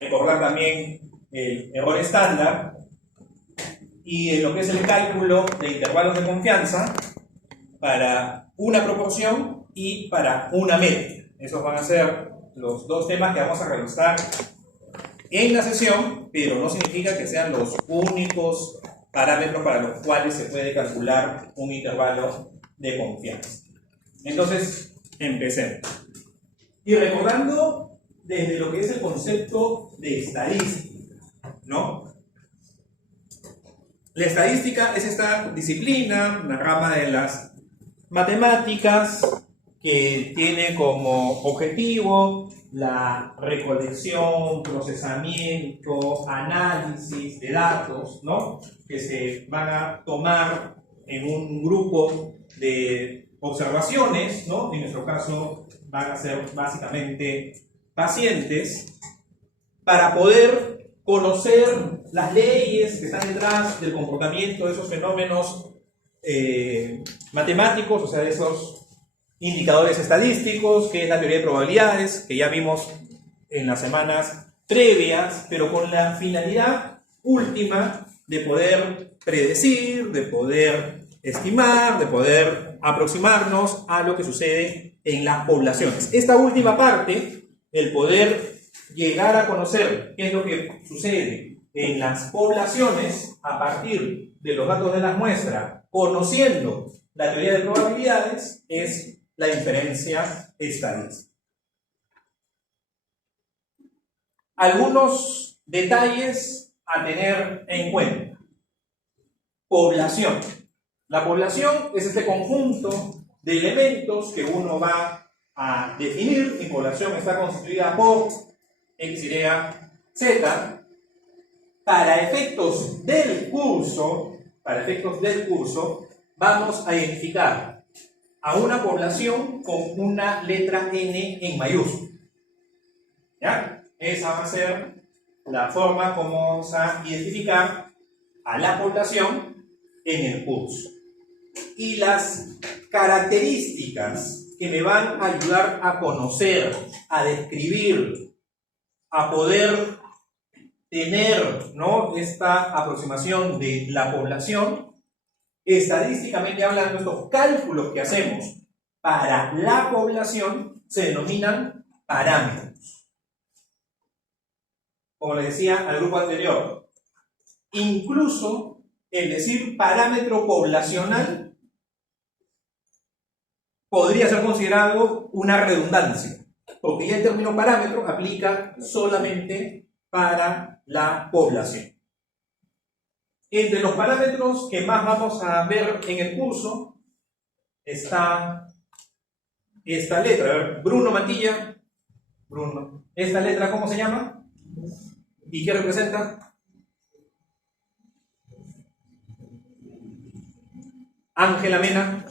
recordar también el error estándar y en lo que es el cálculo de intervalos de confianza para una proporción y para una media. Esos van a ser los dos temas que vamos a revisar en la sesión, pero no significa que sean los únicos parámetros para los cuales se puede calcular un intervalo de confianza. Entonces, empecemos. Y recordando desde lo que es el concepto de estadística, ¿no? La estadística es esta disciplina, una rama de las matemáticas que tiene como objetivo la recolección, procesamiento, análisis de datos, ¿no? Que se van a tomar en un grupo de observaciones, ¿no? En nuestro caso van a ser básicamente pacientes, para poder conocer las leyes que están detrás del comportamiento de esos fenómenos matemáticos, o sea, de esos indicadores estadísticos, que es la teoría de probabilidades, que ya vimos en las semanas previas, pero con la finalidad última de poder predecir, de poder estimar, de poder aproximarnos a lo que sucede en las poblaciones. Esta última parte, el poder llegar a conocer qué es lo que sucede en las poblaciones a partir de los datos de las muestras, conociendo la teoría de probabilidades, es la inferencia estadística. Algunos detalles a tener en cuenta. Población. La población es este conjunto de elementos que uno va a definir. Mi población está constituida por X, Y, Z. Para efectos del curso, vamos a identificar a una población con una letra N en mayúscula. ¿Ya? Esa va a ser la forma como vamos a identificar a la población en el curso. Y las características que me van a ayudar a conocer, a describir, a poder tener, ¿no?, esta aproximación de la población, estadísticamente hablando, estos cálculos que hacemos para la población se denominan parámetros. Como les decía al grupo anterior, incluso el decir parámetro poblacional podría ser considerado una redundancia, porque ya el término parámetro aplica solamente para la población. Entre los parámetros que más vamos a ver en el curso está esta letra. A ver, Bruno Mantilla. Bruno. ¿Esta letra cómo se llama? ¿Y qué representa? Ángela Mena.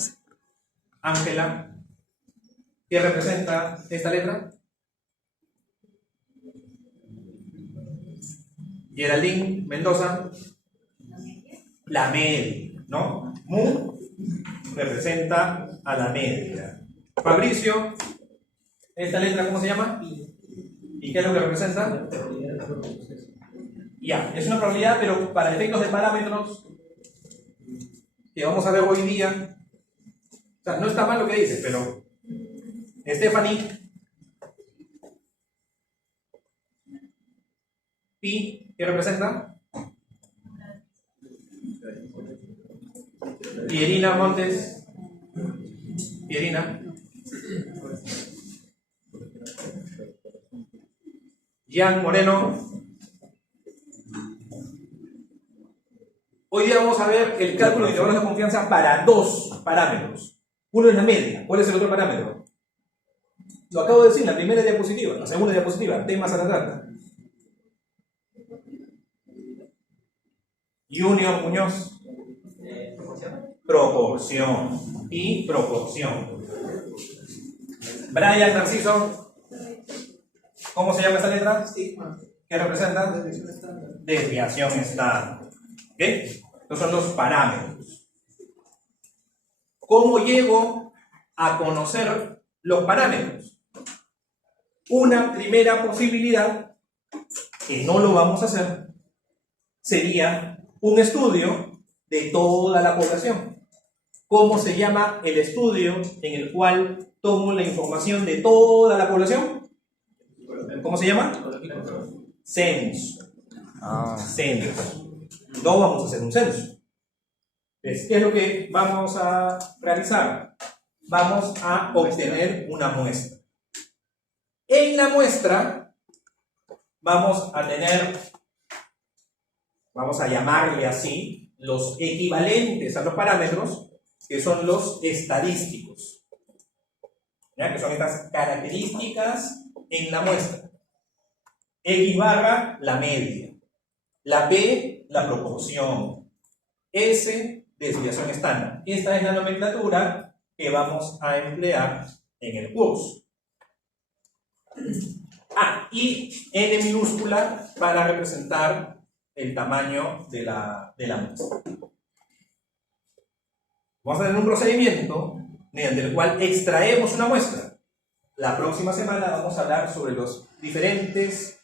Ángela. ¿Qué representa esta letra? Geraldine Mendoza. La media, ¿no? Mu representa a la media. Fabricio, ¿esta letra cómo se llama? ¿Y qué es lo que representa? Ya, es una probabilidad, pero para efectos de parámetros que vamos a ver hoy día, o sea, no está mal lo que dice, pero Stephanie, Pi, ¿qué representa? Pierina Montes. Pierina. Gian Moreno. Hoy día vamos a ver el cálculo de intervalos de confianza para dos parámetros. Uno es la media. ¿Cuál es el otro parámetro? Lo acabo de decir en la primera diapositiva, la segunda diapositiva, T más a la trata. Junior Muñoz. Proporción. Y proporción. Brian Narciso. ¿Cómo se llama esta letra? ¿Qué representa? Desviación estándar. ¿Ok? Estos son los parámetros. ¿Cómo llego a conocer los parámetros? Una primera posibilidad que no lo vamos a hacer, sería un estudio de toda la población. ¿Cómo se llama el estudio en el cual tomo la información de toda la población? ¿Cómo se llama? Censo. Censo. No vamos a hacer un censo. Entonces, ¿qué es lo que vamos a realizar? Vamos a obtener una muestra. En la muestra vamos a llamarle así, los equivalentes a los parámetros, que son los estadísticos. ¿Ya? Que son estas características en la muestra. X barra, la media. La P, la proporción. S, desviación estándar. Esta es la nomenclatura que vamos a emplear en el curso. Y N minúscula para representar el tamaño de la muestra. Vamos a tener un procedimiento mediante el cual extraemos una muestra. La próxima semana vamos a hablar sobre las diferentes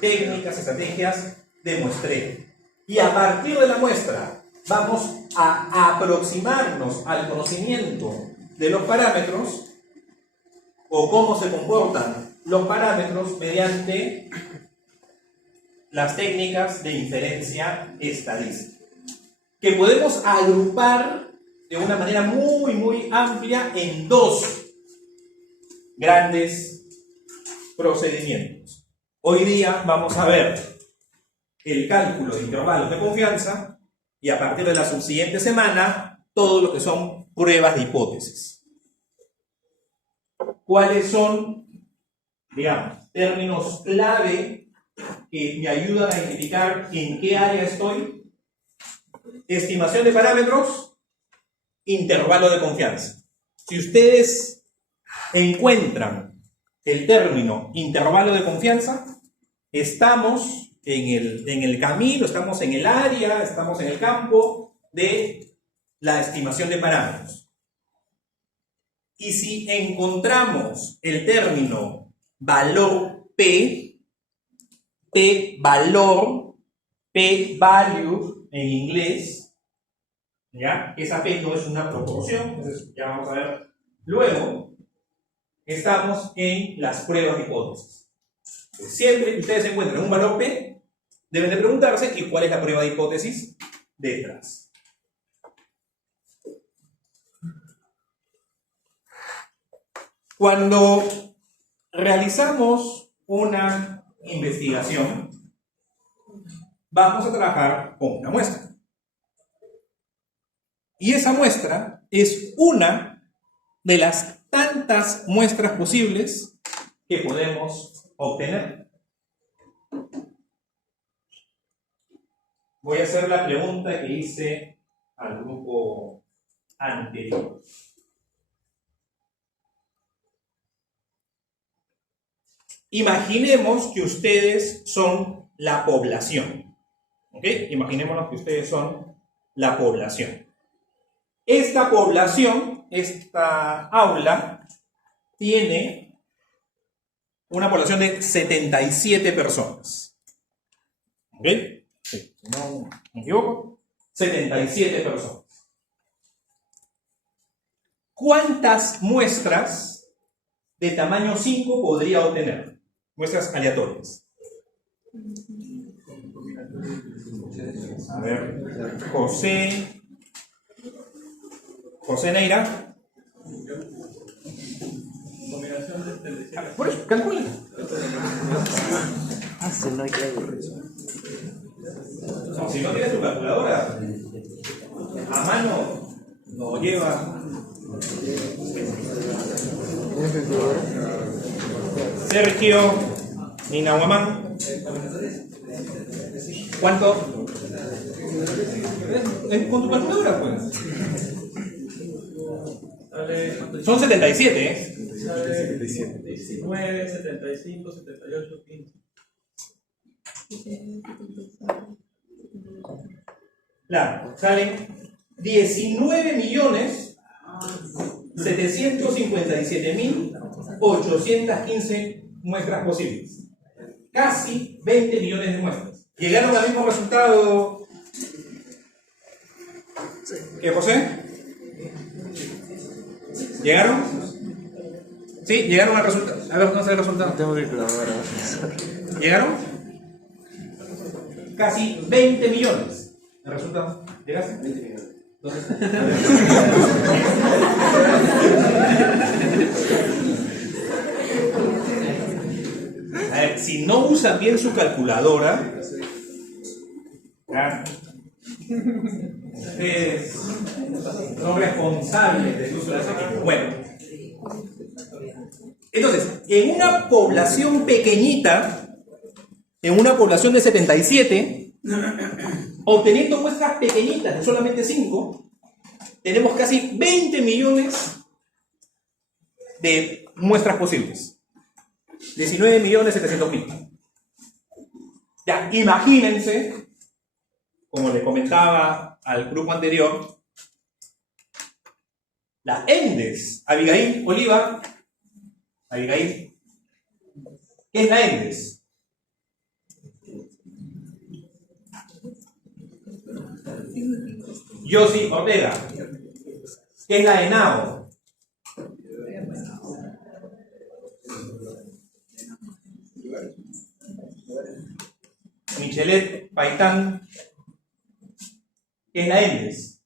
técnicas, estrategias de muestreo. Y a partir de la muestra vamos a aproximarnos al conocimiento de los parámetros o cómo se comportan los parámetros mediante las técnicas de inferencia estadística, que podemos agrupar de una manera muy, muy amplia en dos grandes procedimientos. Hoy día vamos a ver el cálculo de intervalos de confianza y a partir de la subsiguiente semana todo lo que son pruebas de hipótesis. ¿Cuáles son, digamos, términos clave que me ayudan a identificar en qué área estoy? Estimación de parámetros, intervalo de confianza. Si ustedes encuentran el término intervalo de confianza, estamos en el camino, estamos en el área, estamos en el campo de la estimación de parámetros. Y si encontramos el término valor P, P-valor, P-value en inglés, ¿ya? Esa P no es una proporción, entonces ya vamos a ver luego. Estamos en las pruebas de hipótesis. Siempre que ustedes encuentren un valor P, deben de preguntarse ¿y cuál es la prueba de hipótesis detrás? Cuando realizamos una investigación, vamos a trabajar con una muestra. Y esa muestra es una de las tantas muestras posibles que podemos obtener. Voy a hacer la pregunta que hice al grupo anterior. Imaginemos que ustedes son la población. ¿Ok? Imaginémonos que ustedes son la población. Esta población, esta aula, tiene una población de 77 personas. ¿Ok? Sí, no me equivoco. 77 personas. ¿Cuántas muestras de tamaño 5 podría obtener? Muestras aleatorias. A ver, José Neira. Por eso, calcula. No, si no tienes tu calculadora, a mano no lleva. Sergio Ninahuamán. ¿Cuánto? Con tu calculadora, pues. Son 77, ¿eh? 19, 75, 78, 15. Claro, salen 19.757.815 muestras posibles. Casi 20 millones de muestras. ¿Llegaron al mismo resultado que José? ¿Llegaron? ¿Sí? ¿Llegaron al resultado? A ver, ¿dónde está el resultado? Tengo que clavar. ¿Llegaron? Casi 20 millones. ¿El resultado? ¿Llegaste? 20 millones. A ver, si no usan bien su calculadora, ¿ya? Ustedes son responsables del uso de ese equipo. Bueno, entonces, en una población pequeñita, en una población de 77, obteniendo muestras pequeñitas de solamente 5, tenemos casi 20 millones de muestras posibles. 19.700.000. Ya, imagínense, como les comentaba al grupo anterior, la ENDES, Abigail Oliva. Abigail, ¿qué es la ENDES? Yossi Ortega, ¿qué es la ENAO? Michelet Paitán, ¿qué es la ENDES?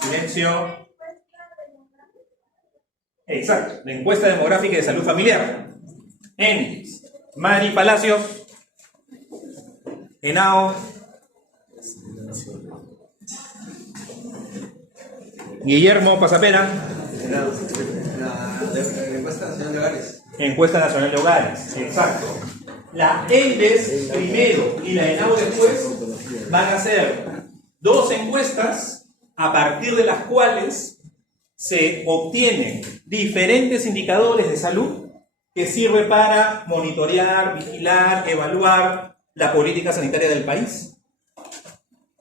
Silencio. Exacto, la encuesta demográfica de salud familiar. ENDES. Mari Palacios, ENAO, Guillermo Pasapera. La encuesta nacional de hogares. Encuesta nacional de hogares, exacto. La ENDES primero y la ENAO después van a ser dos encuestas a partir de las cuales se obtienen diferentes indicadores de salud que sirven para monitorear, vigilar, evaluar la política sanitaria del país.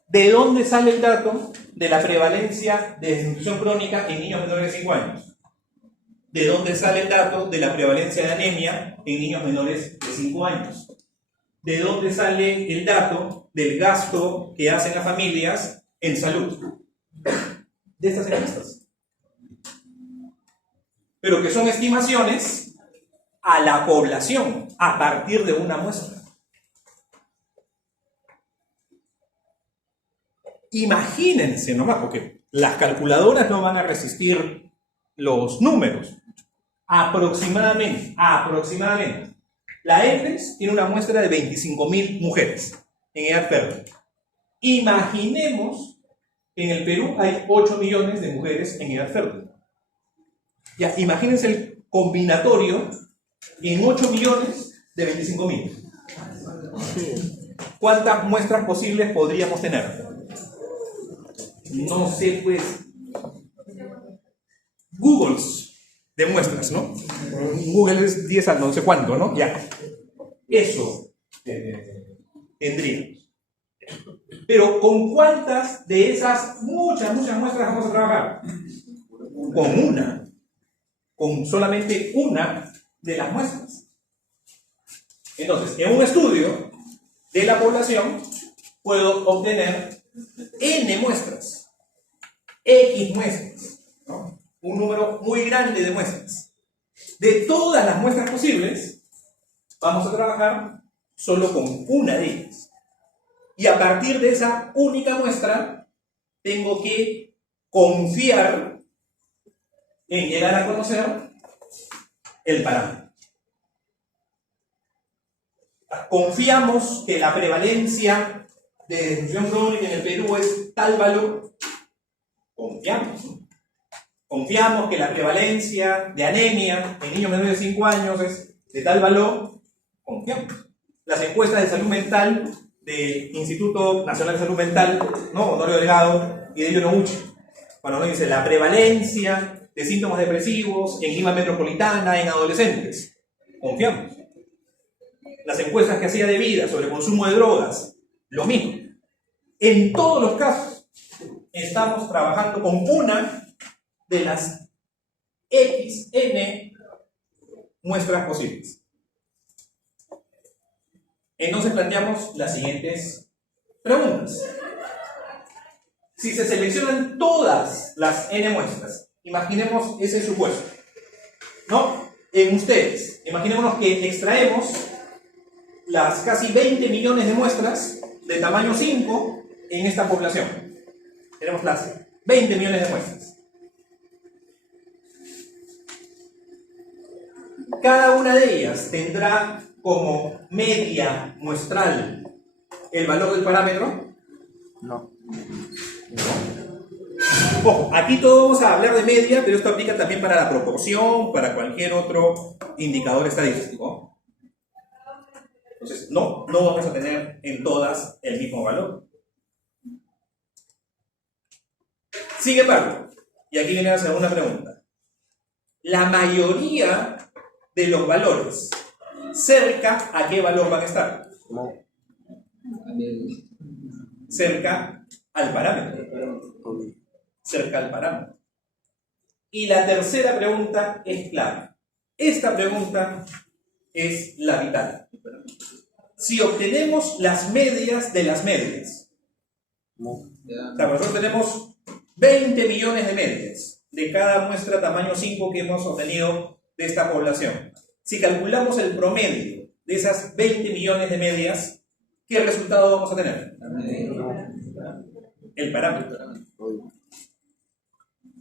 ¿De dónde sale el dato de la prevalencia de desnutrición crónica en niños menores de 5 años? ¿De dónde sale el dato de la prevalencia de anemia en niños menores de 5 años? ¿De dónde sale el dato del gasto que hacen las familias en salud? De estas encuestas. Pero que son estimaciones a la población a partir de una muestra. Imagínense nomás, porque las calculadoras no van a resistir los números. Aproximadamente, la ENDES tiene una muestra de 25.000 mujeres en edad fértil. Imaginemos que en el Perú hay 8 millones de mujeres en edad fértil. Ya, imagínense el combinatorio en 8 millones de 25.000. ¿Cuántas muestras posibles podríamos tener? No sé, pues, Googles de muestras, ¿no? Google es 10 al no sé cuánto, ¿no? Ya. Eso tendríamos. Pero ¿con cuántas de esas muchas muestras vamos a trabajar? Con una. Con solamente una de las muestras. Entonces, en un estudio de la población puedo obtener N muestras, X muestras, ¿no? Un número muy grande de muestras. De todas las muestras posibles, vamos a trabajar solo con una de ellas. Y a partir de esa única muestra, tengo que confiar en llegar a conocer el parámetro. Confiamos que la prevalencia de desnutrición crónica en el Perú es tal valor. Confiamos. Confiamos que la prevalencia de anemia en niños menores de 5 años es de tal valor. Confiamos. Las encuestas de salud mental del Instituto Nacional de Salud Mental, ¿no? Honorio Delgado y de Yonoguchi, cuando nos dice la prevalencia de síntomas depresivos en Lima metropolitana en adolescentes. Confiamos. Las encuestas que hacía de vida sobre consumo de drogas, lo mismo. En todos los casos, estamos trabajando con una de las XN muestras posibles. Entonces planteamos las siguientes preguntas. Si se seleccionan todas las n muestras, imaginemos ese supuesto, ¿no? En ustedes, imaginémonos que extraemos las casi 20 millones de muestras de tamaño 5 en esta población. Tenemos las 20 millones de muestras. Cada una de ellas tendrá como media muestral el valor del parámetro. No. Ojo, aquí todos vamos a hablar de media, pero esto aplica también para la proporción, para cualquier otro indicador estadístico. Entonces, no vamos a tener en todas el mismo valor. Sin embargo, y aquí viene la segunda pregunta, la mayoría de los valores, ¿cerca a qué valor van a estar? No. Cerca al parámetro. Cerca al parámetro. Y la tercera pregunta es clave. Esta pregunta es la vital. Si obtenemos las medias de las medias, o sea, nosotros tenemos 20 millones de medias de cada muestra tamaño 5 que hemos obtenido de esta población. Si calculamos el promedio de esas 20 millones de medias, ¿qué resultado vamos a tener? El parámetro.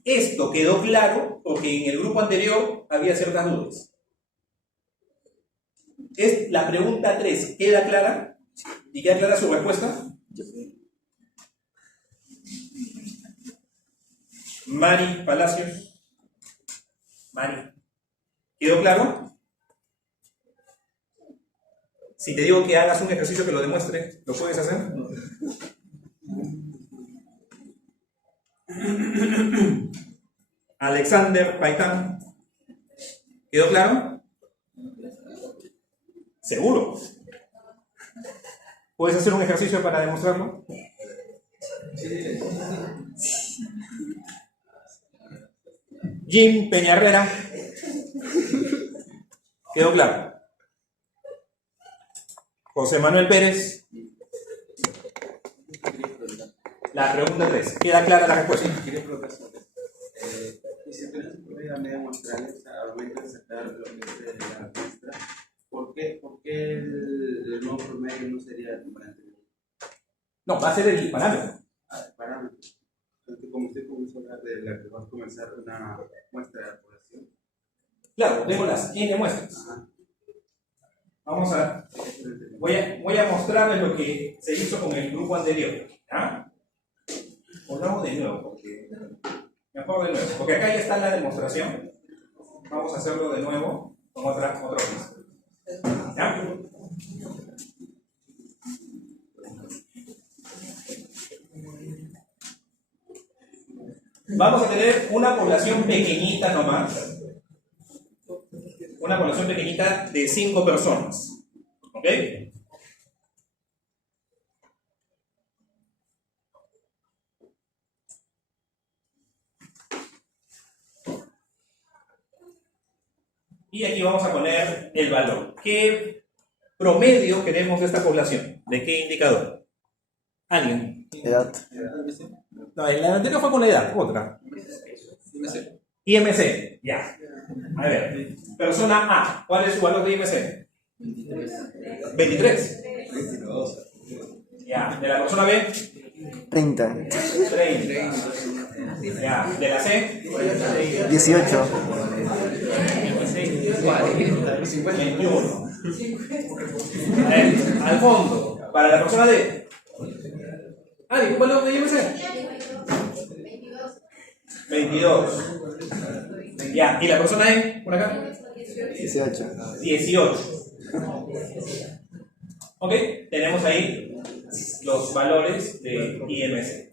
Esto quedó claro porque en el grupo anterior había ciertas dudas. Es la pregunta 3. ¿Queda clara? ¿Y queda clara su respuesta? Mari Palacios. Mari. ¿Quedó claro? Si te digo que hagas un ejercicio que lo demuestre, ¿lo puedes hacer? Alexander Paitán. ¿Quedó claro? ¿Seguro? ¿Puedes hacer un ejercicio para demostrarlo? Jim Peñarrera. ¿Quedó claro? José Manuel Pérez. La pregunta 3. ¿Queda clara la respuesta? Y si tenemos un promedio de media muestral, o sea, al momento de sacar lo que es de la muestra, ¿por qué el nuevo promedio no sería el parámetro? No, va a ser el parámetro. El parámetro. Entonces, como usted comenzó a hablar de la que va a comenzar una muestra de la población. Claro, tengo las n muestras. Vamos a... Voy a mostrarles lo que se hizo con el grupo anterior. ¿Ah? Volvamos de nuevo, porque... Mejor de nuevo, porque acá ya está la demostración. Vamos a hacerlo de nuevo con otro piso. ¿Ya? Vamos a tener una población pequeñita nomás. Una población pequeñita de 5 personas. ¿Ok? Y aquí vamos a poner el valor. ¿Qué promedio queremos de esta población? ¿De qué indicador? ¿Alguien? Edad. No, la anterior fue con la edad, otra. IMC, ya. A ver, persona A, ¿cuál es su valor de IMC? 23. Ya, de la persona B, 30. 30. Ya, de la C, 18. 21. A ver, al fondo, para la persona D. ¿Cuál es valor de IMC? 22. Ya, ¿y la persona E? ¿Por acá? 18. 18. Ok, tenemos ahí los valores de IMC.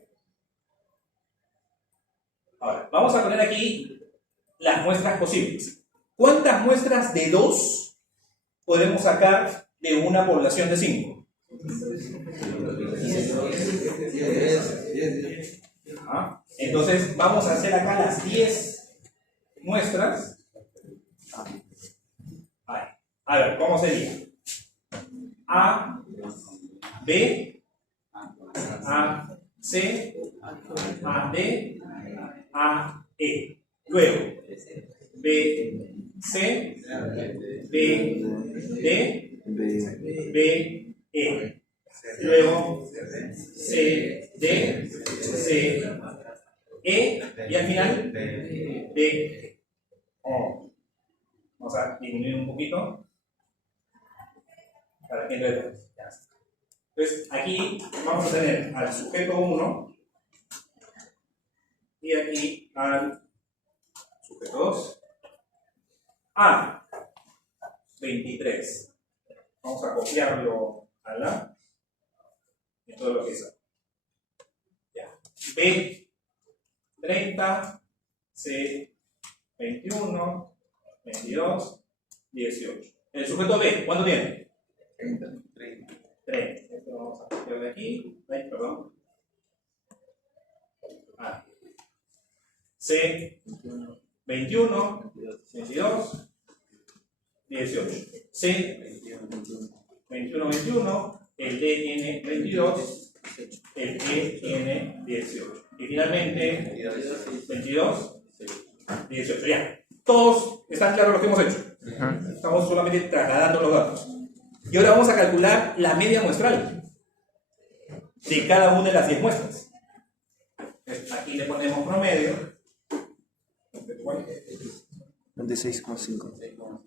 Ahora, vamos a poner aquí las muestras posibles. ¿Cuántas muestras de 2 podemos sacar de una población de 5? Entonces, vamos a hacer acá las 10 muestras. A ver, ¿cómo sería? A B, A, C, A, D, A, E. Luego, B, C, B, D, B, E. Luego, C, D, C, E. Y al final, D. Oh. Vamos a disminuir un poquito para que entre todos. Entonces, aquí vamos a tener al sujeto 1 y aquí al sujeto 2. A, 23. Vamos a copiarlo a la y todo lo que es A. Ya. B, 30. C, 21. 22, 18. El sujeto B, ¿cuánto tiene? 30. Esto vamos a copiar de aquí. Ay, perdón. A. C, 21, 22, 18. C, 21, 21. El D, N, 22. El E, N, 18. Y finalmente, 22, 18. Ya. Todos están claros lo que hemos hecho. Estamos solamente trasladando los datos. Y ahora vamos a calcular la media muestral de cada una de las 10 muestras. Entonces, aquí le ponemos promedio. 26,5.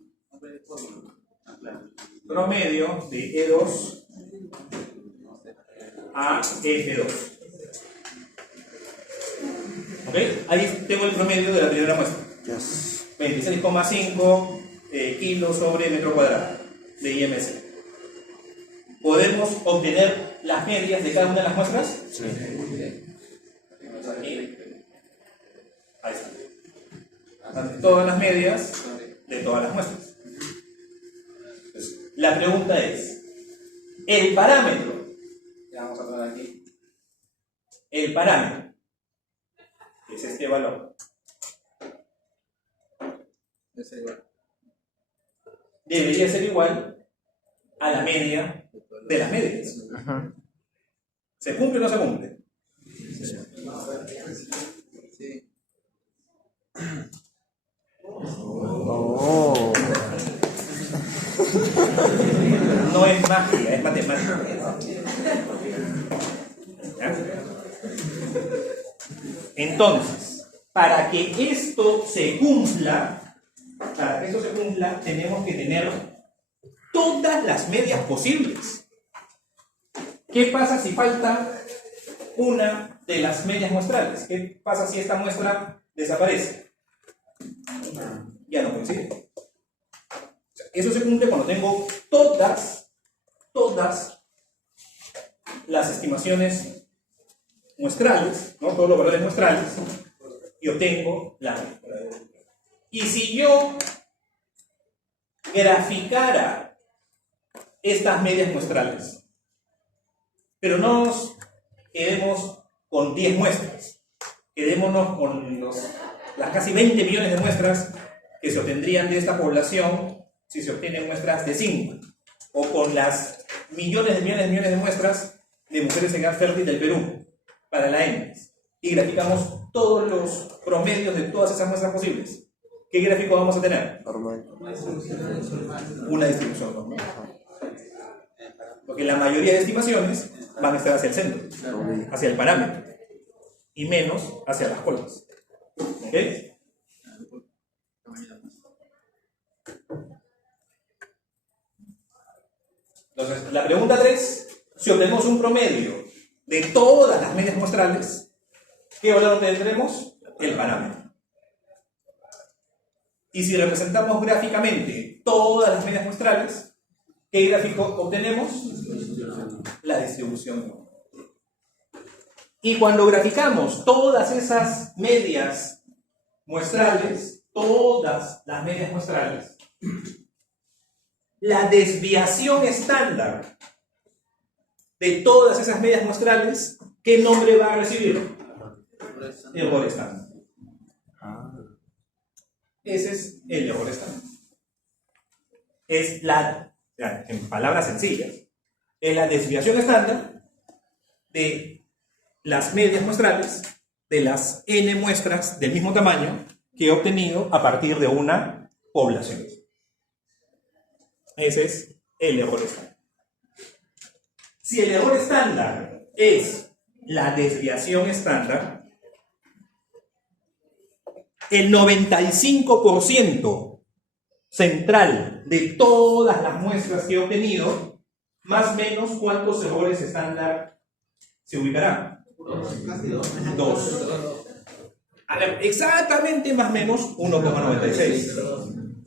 Promedio de E2 a F2. ¿Ok? Ahí tengo el promedio de la primera muestra. Yes. 26,5 kilos sobre metro cuadrado de IMC. ¿Podemos obtener las medias de cada una de las muestras? Sí. Aquí. Ahí están. Todas las medias de todas las muestras. Entonces, la pregunta es, el parámetro, ya vamos a poner aquí, el parámetro, que es este valor, debería ser igual a la media de las medias. Ajá. ¿Se cumple o no se cumple? Oh. No es magia, es matemática. ¿Ya? Entonces, para que esto se cumpla, tenemos que tener todas las medias posibles. ¿Qué pasa si falta una de las medias muestrales? ¿Qué pasa si esta muestra desaparece? Ya no coincide. Eso se cumple cuando tengo todas las estimaciones muestrales, ¿no? Todos los valores muestrales, y obtengo la media. Y si yo graficara estas medias muestrales, pero no nos quedemos con 10 muestras, quedémonos con las casi 20 millones de muestras que se obtendrían de esta población si se obtienen muestras de 5, o con las millones de muestras de mujeres en edad fértil del Perú para la EMS, y graficamos todos los promedios de todas esas muestras posibles. ¿Qué gráfico vamos a tener? Normal. Una distribución normal. Porque la mayoría de estimaciones van a estar hacia el centro, hacia el parámetro, y menos hacia las colas. ¿Ok? Entonces, la pregunta 3, si obtenemos un promedio de todas las medias muestrales, ¿qué valor tendremos? El parámetro. Y si representamos gráficamente todas las medias muestrales, ¿qué gráfico obtenemos? La distribución. Y cuando graficamos todas esas medias muestrales, todas las medias muestrales, la desviación estándar de todas esas medias muestrales, ¿qué nombre va a recibir? Error estándar. Ese es el error estándar. Es en palabras sencillas, es la desviación estándar de las medias muestrales de las n muestras del mismo tamaño que he obtenido a partir de una población. Ese es el error estándar. Si el error estándar es la desviación estándar, el 95% central de todas las muestras que he obtenido, más o menos, ¿cuántos errores estándar se ubicarán? Dos. A ver, exactamente más o menos 1,96.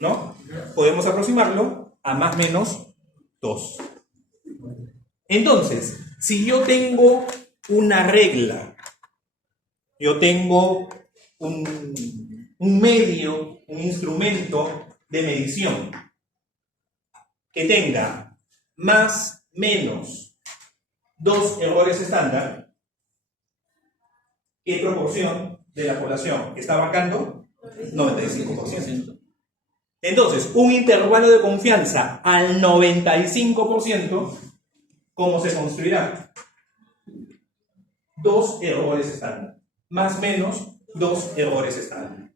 ¿No? Podemos aproximarlo a más o menos 2. Entonces, si yo tengo una regla, yo tengo un medio, un instrumento de medición que tenga más o menos 2 errores estándar, ¿qué proporción de la población está abarcando? 95%. Entonces, un intervalo de confianza al 95%, ¿cómo se construirá? 2 errores estándar. Más o menos 2 errores estándar.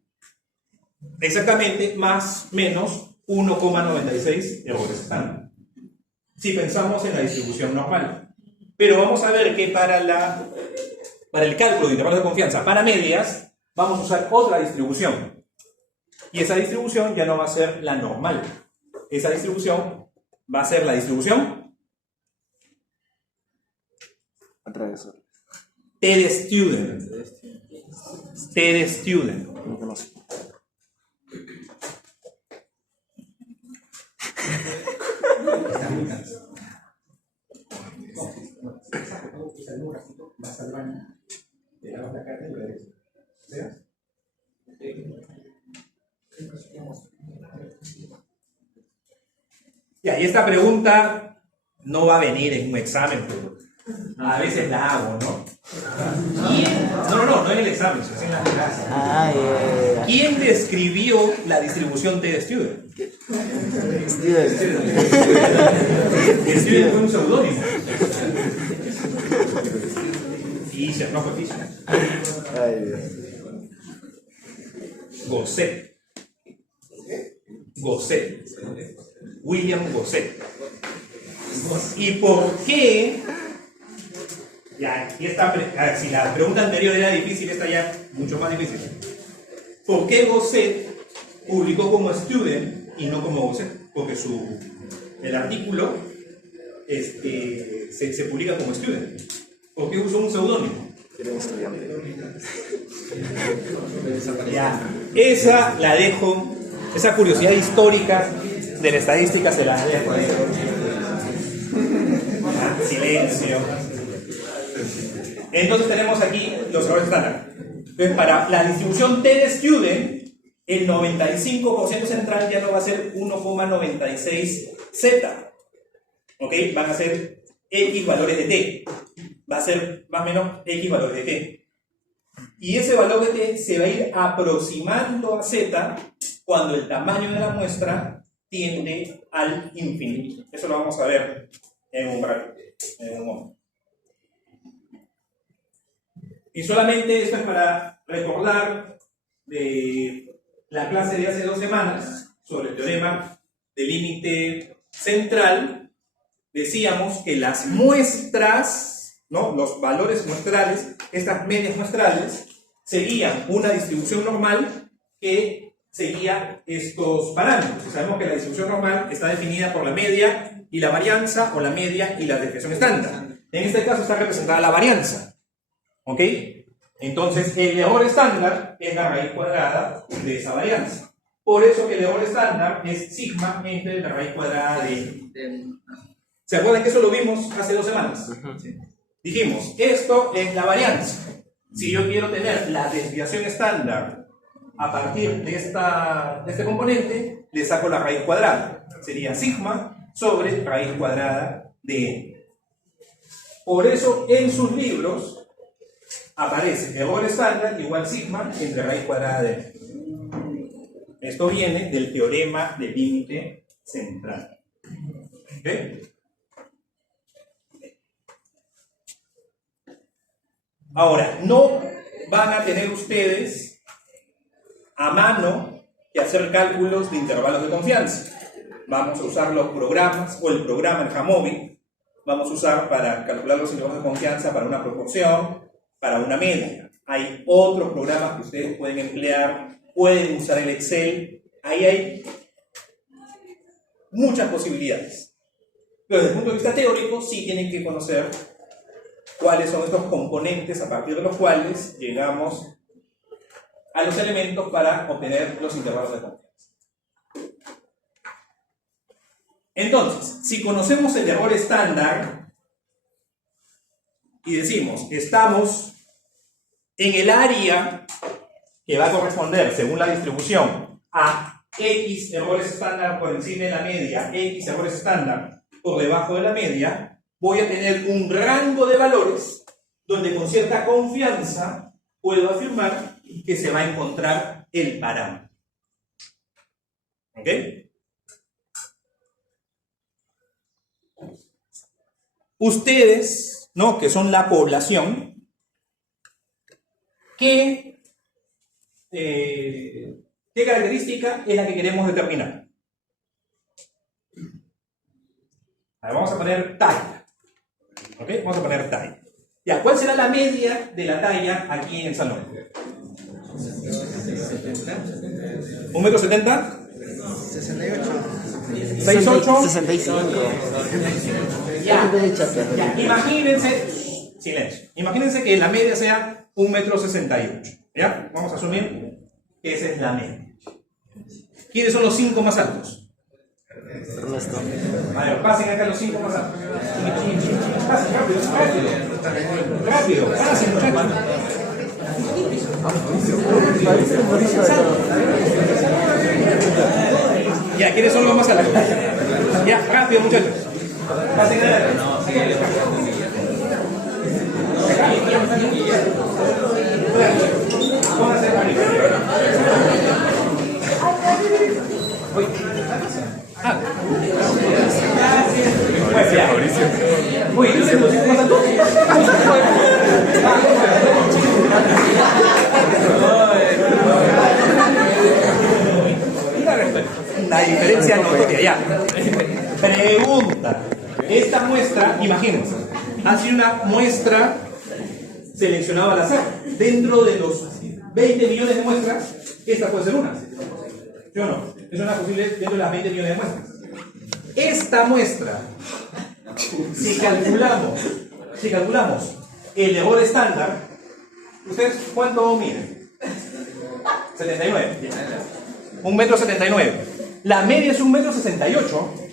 Exactamente, más o menos 1,96 errores estándar. Si pensamos en la distribución normal. Pero vamos a ver que para el cálculo de intervalos de confianza para medias, vamos a usar otra distribución. Y esa distribución ya no va a ser la normal. Esa distribución va a ser la distribución T de student. T de student. No conoce. Ya, y esta pregunta no va a venir en un examen, pero a veces la hago, ¿no? No en el examen, sino en la clase. ¿Quién describió la distribución T de student? Student fue un seudónimo. Fisher, no fue Fisher. Gosset. William Gosset. ¿Y por qué? Ya, aquí está. A ver, si la pregunta anterior era difícil, esta ya mucho más difícil. ¿Por qué Gosset publicó como student y no como Gosset? Porque el artículo se publica como student. ¿Por qué usó un seudónimo? Ya, esa la dejo, esa curiosidad histórica de la estadística se la dejo ahí. Silencio. Entonces tenemos aquí los errores estándar. Entonces, para la distribución T de student, el 95% central ya no va a ser 1,96z. ¿Ok? Van a ser X valores de T. Va a ser más o menos X valores de T. Y ese valor de T se va a ir aproximando a Z cuando el tamaño de la muestra tiende al infinito. Eso lo vamos a ver en un momento. Y solamente esto es para recordar de la clase de hace 2 semanas sobre el teorema del límite central. Decíamos que las muestras, ¿no? Los valores muestrales, estas medias muestrales, seguían una distribución normal que seguía estos parámetros. Sabemos que la distribución normal está definida por la media y la varianza, o la media y la desviación estándar. En este caso está representada la varianza. ¿Ok? Entonces, el error estándar es la raíz cuadrada de esa varianza. Por eso que el error estándar es sigma entre la raíz cuadrada de n. ¿Se acuerdan que eso lo vimos hace 2 semanas? Dijimos, esto es la varianza. Si yo quiero tener la desviación estándar a partir de este componente, le saco la raíz cuadrada. Sería sigma sobre raíz cuadrada de n. Por eso en sus libros aparece error estándar igual sigma entre raíz cuadrada de n. Esto viene del teorema del límite central. ¿Ok? Ahora, no van a tener ustedes a mano que hacer cálculos de intervalos de confianza. Vamos a usar los programas, o el programa, el Jamovi, vamos a usar para calcular los intervalos de confianza para una proporción, para una media. Hay otros programas que ustedes pueden emplear, pueden usar el Excel, ahí hay muchas posibilidades. Pero desde el punto de vista teórico, sí tienen que conocer cuáles son estos componentes a partir de los cuales llegamos a los elementos para obtener los intervalos de confianza. Entonces, si conocemos el error estándar y decimos, estamos en el área que va a corresponder, según la distribución, a X errores estándar por encima de la media, X errores estándar por debajo de la media, voy a tener un rango de valores donde con cierta confianza puedo afirmar que se va a encontrar el parámetro. ¿Ok? Ustedes, ¿no?, que son la población, ¿qué característica es la que queremos determinar? A ver, vamos a poner talla. ¿Ok? Vamos a poner talla. Ya, ¿cuál será la media de la talla aquí en el salón? ¿1,70 m? 68. 6'8". 65. Ya, imagínense, silencio, imagínense que la media sea 1,68 m. ¿Ya? Vamos a asumir que esa es la media. ¿Quiénes son los 5 más altos? Ernesto. A ver, pasen acá los 5 más altos. Pasen, rápido, rápido. Rápido, pasen, muchachos. Ya, ¿quiénes son los más altos? Ya, rápido, muchachos. Pasen acá. Pónganse arriba. Pues ya. Uy, ¿tú eres los 5 más altos? La diferencia notoria, ya. Pregunta. Esta muestra, imagínense, ha sido una muestra seleccionada al azar. Dentro de los 20 millones de muestras, esta puede ser una. ¿Sí o no? Es una posible dentro de las 20 millones de muestras. Esta muestra, si calculamos el error estándar, ¿ustedes cuánto miden? 79. 1,79 m. La media es 1,68 m.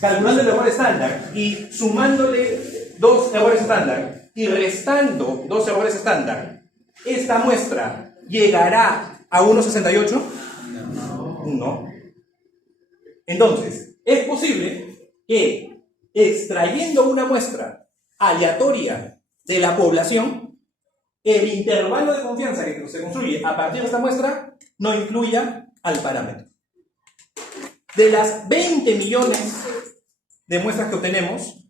Calculando el error estándar y sumándole 2 errores estándar y restando 2 errores estándar, ¿esta muestra llegará a 1,68? No. Entonces, es posible que extrayendo una muestra aleatoria de la población, el intervalo de confianza que se construye a partir de esta muestra no incluya al parámetro. De las 20 millones de muestras que obtenemos,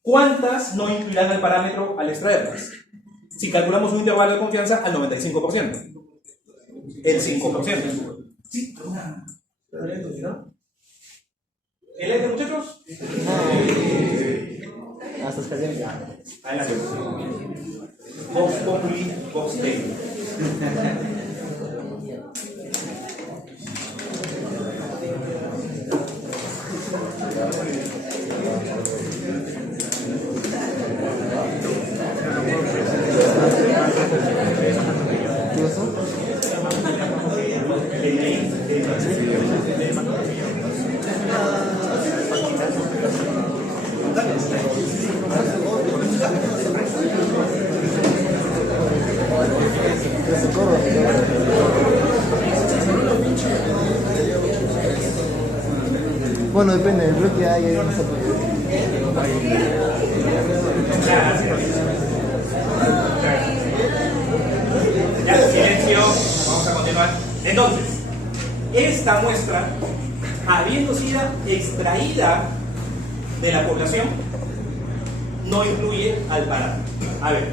¿cuántas no incluirán al parámetro al extraerlas? Si calculamos un intervalo de confianza al 95%. El 5%. Sí, ¿El lente, muchachos? Hasta escalera. Adelante. Vox Populi, Vox Dei. Bueno, depende del bloque hay ahí. Ya, silencio, vamos a continuar. Entonces, esta muestra, habiendo sido extraída de la población, no incluye al parámetro. A ver,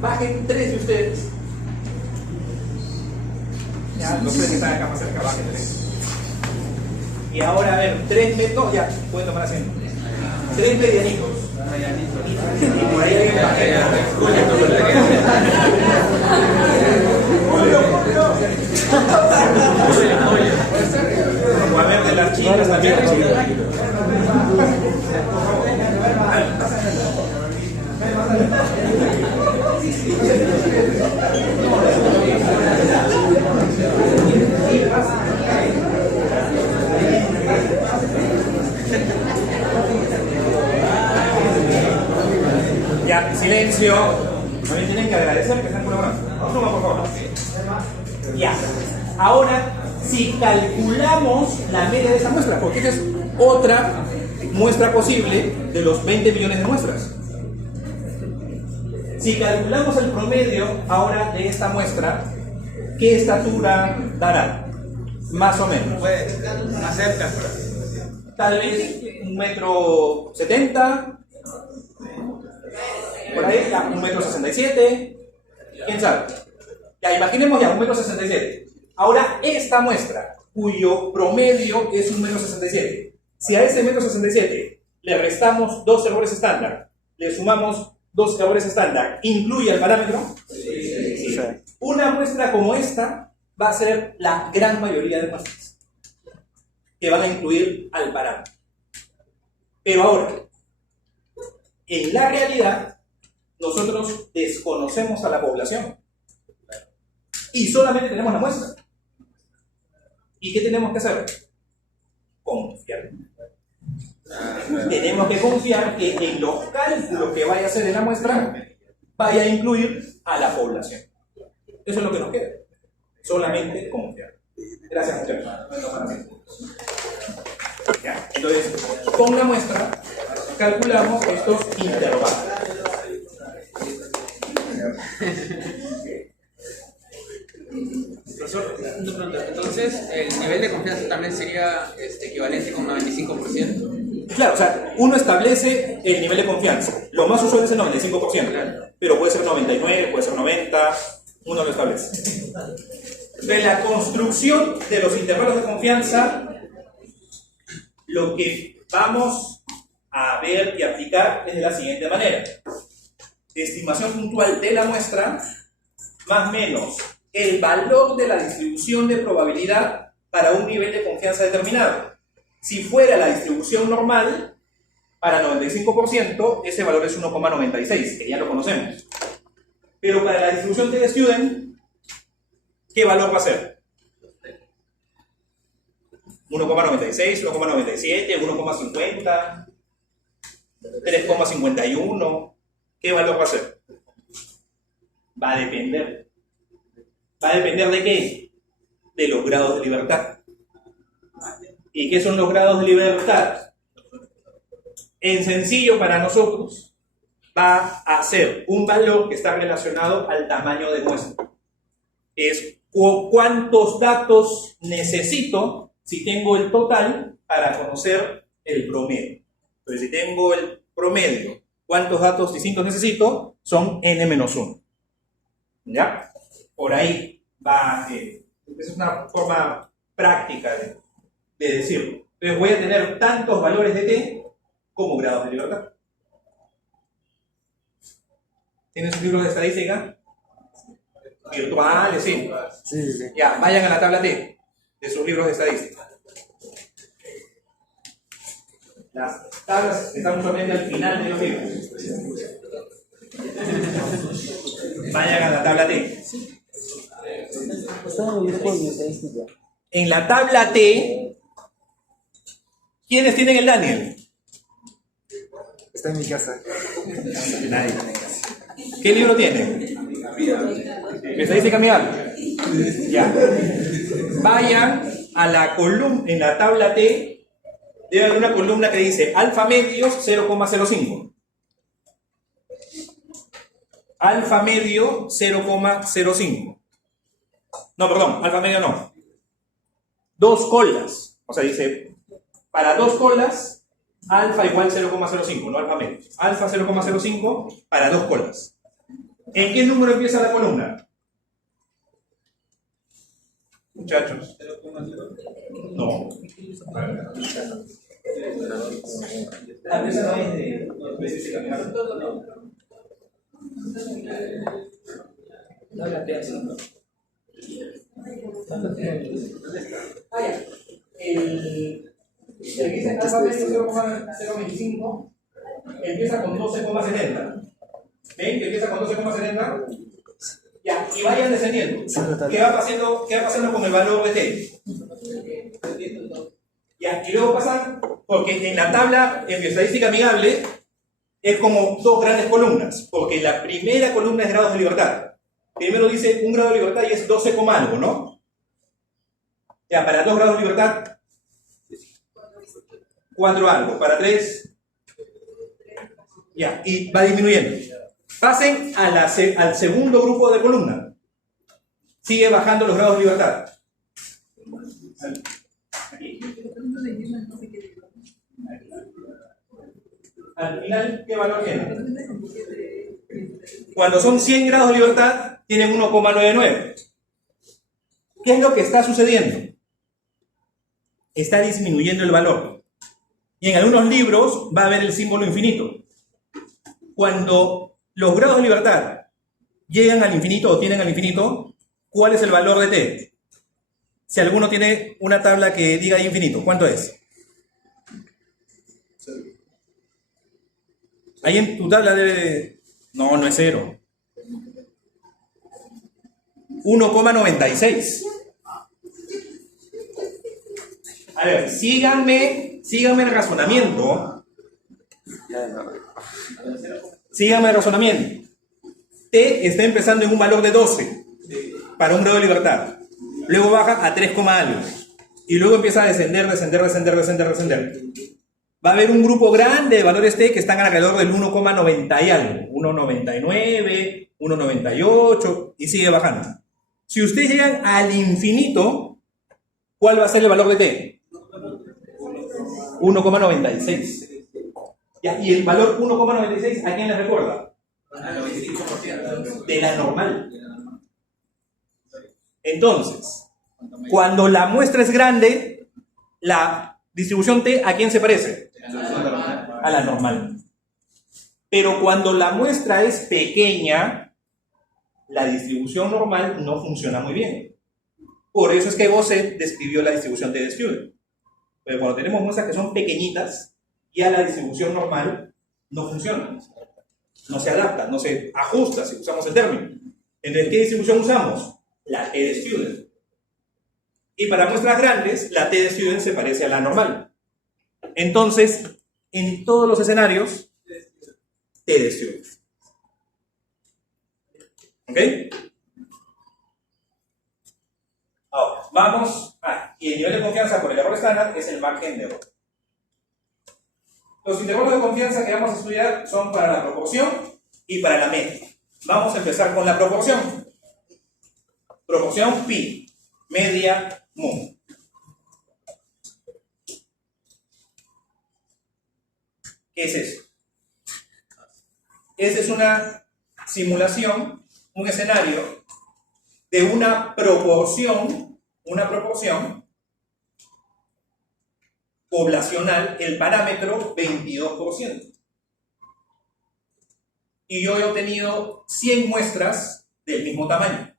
bajen 3 de ustedes. Ya, los 3 que están acá más cerca, bajen 3. Y ahora, a ver, 3 metros, ya, pueden tomar asiento. 3 medianitos. Y por ahí hay que o a ver, de las chicas también. Ya, silencio. También tienen que agradecer que están colaborando. Suma, por favor. Ya. Ahora, si calculamos la media de esa muestra, porque esta es otra muestra posible de los 20 millones de muestras. Si calculamos el promedio ahora de esta muestra, ¿qué estatura dará? Más o menos. Más cerca. Tal vez 1,70 m. Por ahí, ya, 1,67 m. ¿Quién sabe? Ya, imaginemos ya, 1,67 m. Ahora, esta muestra, cuyo promedio es 1,67 m. Si a ese 1,67 m le restamos 2 errores estándar, le sumamos 2 errores estándar, ¿incluye el parámetro? Sí. Una muestra como esta va a ser la gran mayoría de muestras que van a incluir al parámetro. Pero ahora, en la realidad, nosotros desconocemos a la población y solamente tenemos la muestra. ¿Y qué tenemos que hacer? Confiar. Tenemos que confiar que en los cálculos que vaya a hacer en la muestra vaya a incluir a la población. Eso es lo que nos queda. Solamente confiar. Gracias, muchachos. Ya, entonces, con la muestra calculamos estos intervalos. Profesor, una pregunta. Entonces, el nivel de confianza también sería equivalente con 95%. Claro, o sea, uno establece el nivel de confianza. Lo más usual es el 95%, pero puede ser 99, puede ser 90, uno lo establece. De la construcción de los intervalos de confianza, lo que vamos a ver y aplicar es de la siguiente manera. Estimación puntual de la muestra, más menos el valor de la distribución de probabilidad para un nivel de confianza determinado. Si fuera la distribución normal, para 95%, ese valor es 1,96, que ya lo conocemos. Pero para la distribución t-student, ¿qué valor va a ser? 1,96, 1,97, 1,50, 3,51. ¿Qué valor va a ser? Va a depender. ¿Va a depender de qué? De los grados de libertad. ¿Y qué son los grados de libertad? En sencillo para nosotros, va a ser un valor que está relacionado al tamaño de muestra. Es cuántos datos necesito si tengo el total para conocer el promedio. Entonces, si tengo el promedio, ¿cuántos datos distintos necesito? Son n-1. ¿Ya? Por ahí va. Es una forma práctica de decirlo. Entonces, voy a tener tantos valores de t como grados de libertad. ¿Tienen sus libros de estadística? Virtuales, sí. Sí. Ya, vayan a la tabla T de sus libros de estadística. Las tablas están usualmente al final de los libros. Vayan a la tabla T. Está en el grupo de estadística. En la tabla T, ¿quiénes tienen el Daniel? Está en mi casa. Nadie. ¿Qué libro tiene? Estadística amigable. Ya. Vayan a la columna, en la tabla T, debe haber una columna que dice alfa medios 0,05. Alfa medio 0,05. No, perdón, alfa medio no. 2 colas. O sea, dice, para 2 colas, alfa igual 0,05, no alfa medio. Alfa 0,05 para 2 colas. ¿En qué número empieza la columna? Muchachos. No. El que dice alfa medio 0,025 empieza con 12,70. ¿Ven que empieza con 12,70? Ya, y vayan descendiendo. ¿Qué va pasando con el valor de t? Ya, y luego pasan, porque en la tabla en bioestadística amigable es como dos grandes columnas, porque la primera columna es grados de libertad. Primero dice 1 grado de libertad y es 12, algo, ¿no? Ya, para 2 grados de libertad, 4 algo, para 3, ya, y va disminuyendo. Pasen al segundo grupo de columna. Sigue bajando los grados de libertad. Aquí. Al final, ¿qué valor tiene? Cuando son 100 grados de libertad, tienen 1,99. ¿Qué es lo que está sucediendo? Está disminuyendo el valor. Y en algunos libros va a haber el símbolo infinito. Cuando los grados de libertad llegan al infinito o tienen al infinito, ¿cuál es el valor de t? Si alguno tiene una tabla que diga infinito, ¿cuánto es? Ahí en tu tabla debe... No, no es 0. 1,96. A ver, síganme el razonamiento. Síganme el razonamiento. T está empezando en un valor de 12 para 1 grado de libertad. Luego baja a 3, algo. Y luego empieza a descender. Va a haber un grupo grande de valores T que están alrededor del 1,90 y algo. 1,99, 1,98 y sigue bajando. Si ustedes llegan al infinito, ¿cuál va a ser el valor de T? 1,96. Ya, y el valor 1,96, ¿a quién le recuerda? Al 95%. De la normal. Entonces, cuando la muestra es grande, la distribución T, ¿a quién se parece? A la normal. Pero cuando la muestra es pequeña, la distribución normal no funciona muy bien. Por eso es que Gosset describió la distribución T de Student. Pero cuando tenemos muestras que son pequeñitas, ya la distribución normal no funciona. No se adapta, no se ajusta, si usamos el término. Entonces, ¿qué distribución usamos? La T de Student. Y para muestras grandes, la T de Student se parece a la normal. Entonces, en todos los escenarios, T de Student. ¿Ok? Ahora, vamos a... Y el nivel de confianza por el error estándar es el margen de error. Los intervalos de confianza que vamos a estudiar son para la proporción y para la media. Vamos a empezar con la proporción. Proporción pi, media, mu. ¿Qué es eso? Esta es una simulación, un escenario de una proporción poblacional, el parámetro 22%. Y yo he obtenido 100 muestras del mismo tamaño.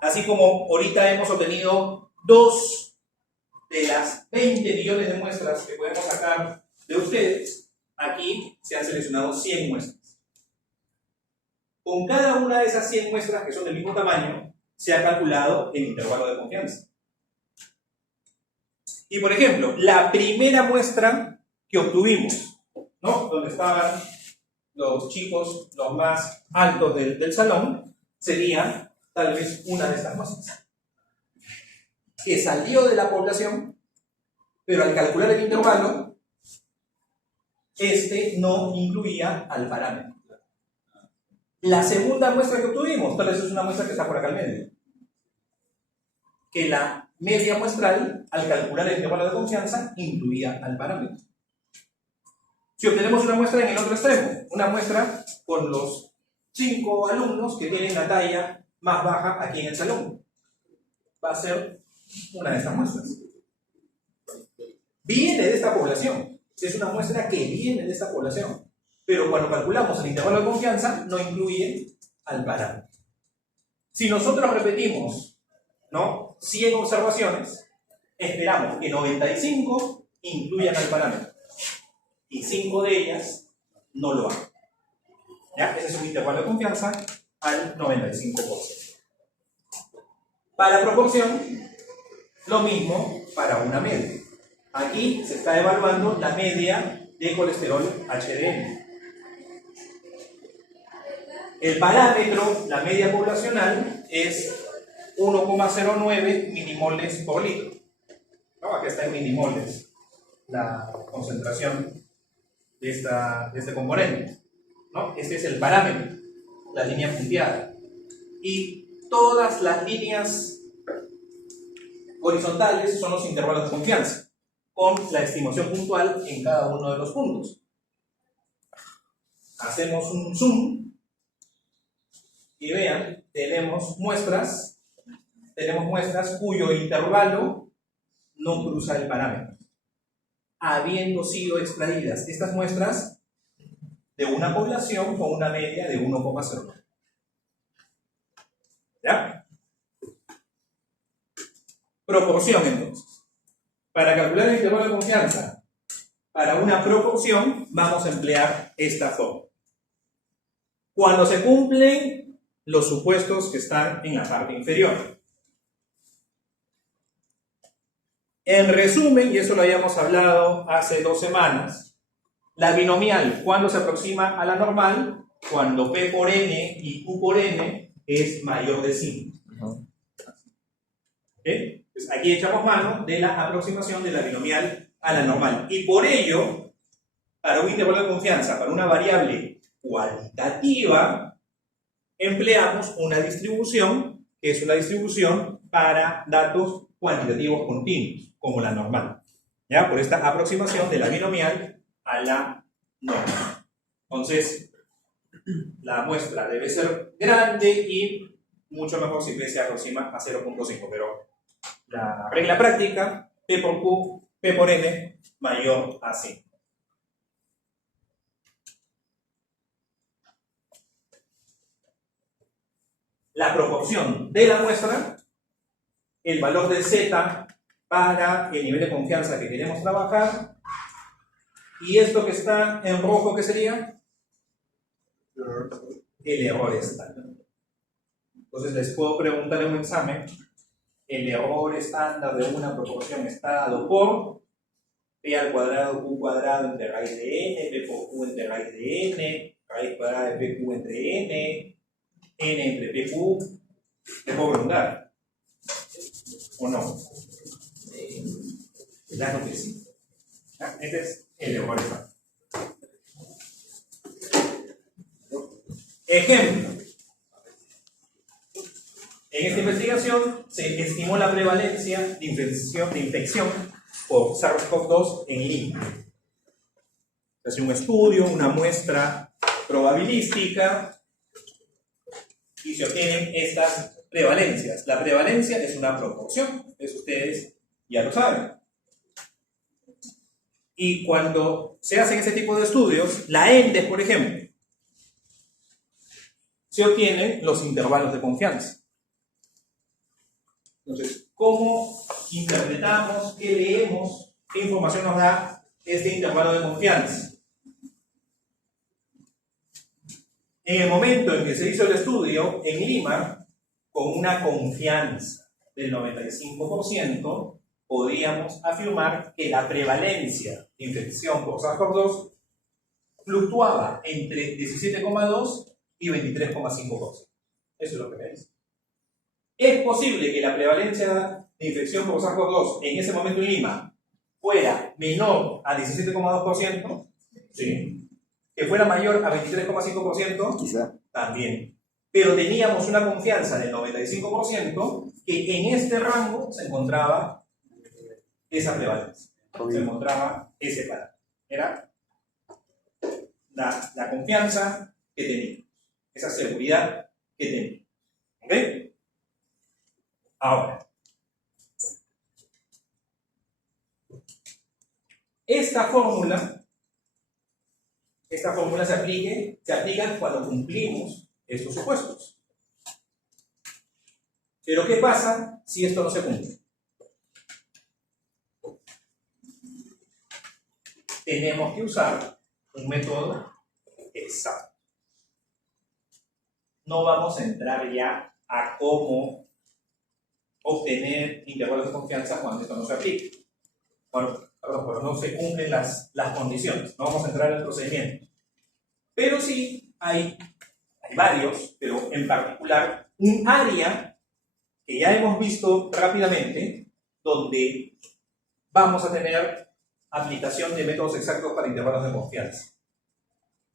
Así como ahorita hemos obtenido 2 de las 20 millones de muestras que podemos sacar de ustedes, aquí se han seleccionado 100 muestras. Con cada una de esas 100 muestras que son del mismo tamaño, se ha calculado el intervalo de confianza. Y por ejemplo, la primera muestra que obtuvimos, ¿no? Donde estaban los chicos los más altos del salón, sería tal vez una de estas muestras. Que salió de la población, pero al calcular el intervalo, este no incluía al parámetro. La segunda muestra que obtuvimos, tal vez es una muestra que está por acá al medio. Que la media muestral, al calcular el intervalo de confianza, incluía al parámetro. Si obtenemos una muestra en el otro extremo, una muestra con los 5 alumnos que tienen la talla más baja aquí en el salón, va a ser una de estas muestras. Viene de esta población, es una muestra que viene de esta población, pero cuando calculamos el intervalo de confianza no incluye al parámetro. Si nosotros repetimos, ¿no?, 100 observaciones, esperamos que 95 incluyan al parámetro y 5 de ellas no lo hagan. ¿Ya? Ese es un intervalo de confianza al 95%. Para proporción, lo mismo para una media. Aquí se está evaluando la media de colesterol HDL. El parámetro, la media poblacional, es 1,09 milimoles por litro. ¿No? Aquí está en milimoles la concentración de este componente, ¿no? Este es el parámetro, la línea punteada. Y todas las líneas horizontales son los intervalos de confianza, con la estimación puntual en cada uno de los puntos. Hacemos un zoom y vean, tenemos muestras cuyo intervalo no cruza el parámetro, habiendo sido extraídas estas muestras de una población con una media de 1,09. ¿Ya? Proporción, entonces. Para calcular el intervalo de confianza para una proporción, vamos a emplear esta forma. Cuando se cumplen los supuestos que están en la parte inferior. En resumen, y eso lo habíamos hablado hace 2 semanas, la binomial, ¿cuándo se aproxima a la normal? Cuando P por N y Q por N es mayor de 5. ¿Okay? Pues aquí echamos mano de la aproximación de la binomial a la normal. Y por ello, para un intervalo de confianza, para una variable cualitativa, empleamos una distribución que es una distribución para datos cuantitativos continuos, como la normal. ¿Ya? Por esta aproximación de la binomial a la normal. Entonces, la muestra debe ser grande y mucho mejor si P se aproxima a 0,5, pero la regla práctica, P por Q, P por N, mayor a 5. La proporción de la muestra, el valor de Z para el nivel de confianza que queremos trabajar, y esto que está en rojo, ¿qué sería? El error estándar. Entonces les puedo preguntar en un examen, el error estándar de una proporción está dado por P al cuadrado Q cuadrado entre raíz de N, P por Q entre raíz de N, raíz cuadrada de PQ entre N, N entre PQ. ¿Le puedo preguntar? ¿O no? Claro que sí. Este es el error estándar. Ejemplo. En esta investigación se estimó la prevalencia de infección por SARS-CoV-2 en Lima. Se hace un estudio, una muestra probabilística y se obtienen estas prevalencias. La prevalencia es una proporción, eso ustedes ya lo saben. Y cuando se hacen ese tipo de estudios, la ENDES, por ejemplo, se obtienen los intervalos de confianza. Entonces, ¿cómo interpretamos, qué leemos, qué información nos da este intervalo de confianza? En el momento en que se hizo el estudio en Lima, con una confianza del 95%, podríamos afirmar que la prevalencia de infección por SARS-CoV-2 fluctuaba entre 17,2 y 23,5%. Eso es lo que me dice. ¿Es posible que la prevalencia de infección por SARS-CoV-2 en ese momento en Lima fuera menor a 17,2%? Sí. ¿Que fuera mayor a 23,5%? Quizá. También. Pero teníamos una confianza del 95% que en este rango se encontraba esa prevalencia. Se encontraba ese parámetro. ¿Era? la confianza que tenemos, esa seguridad que tenemos. ¿Ok? Ahora, esta fórmula se aplica cuando cumplimos estos supuestos. Pero ¿qué pasa si esto no se cumple? Tenemos que usar un método exacto. No vamos a entrar ya a cómo obtener intervalos de confianza cuando esto no se aplique. Cuando no se cumplen las condiciones. No vamos a entrar en el procedimiento. Pero sí hay varios, pero en particular un área que ya hemos visto rápidamente, donde vamos a tener aplicación de métodos exactos para intervalos de confianza.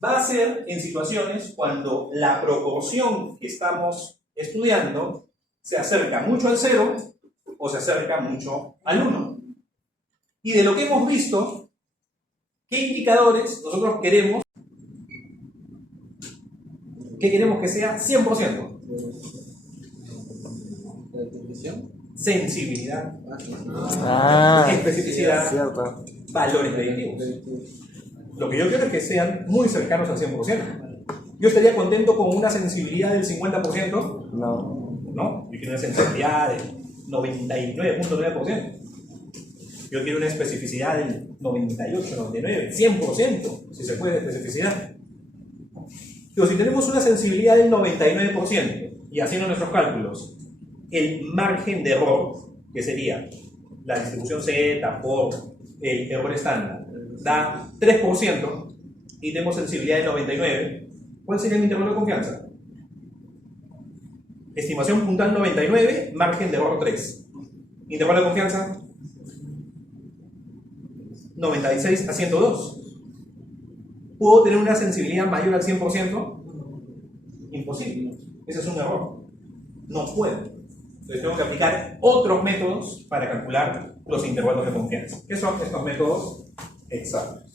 Va a ser en situaciones cuando la proporción que estamos estudiando se acerca mucho al 0 o se acerca mucho al 1. Y de lo que hemos visto, ¿qué indicadores nosotros queremos? ¿Qué queremos que sea 100%? Sensibilidad, especificidad, cierto. valores predictivos. Lo que yo quiero es que sean muy cercanos al 100%. ¿Yo estaría contento con una sensibilidad del 50%? No. No, yo quiero una sensibilidad del 99.9%. Yo quiero una especificidad del 98, 99, 100%, si se puede, de especificidad. Pero si tenemos una sensibilidad del 99% y haciendo nuestros cálculos, el margen de error, que sería la distribución Z por el error estándar, da 3% y tenemos sensibilidad del 99%, ¿cuál sería el intervalo de confianza? Estimación puntual 99, margen de error 3. Intervalo de confianza 96 a 102. ¿Puedo tener una sensibilidad mayor al 100%? Imposible. Ese es un error. No puedo. Entonces tengo que aplicar otros métodos para calcular los intervalos de confianza. ¿Qué son estos métodos exactos?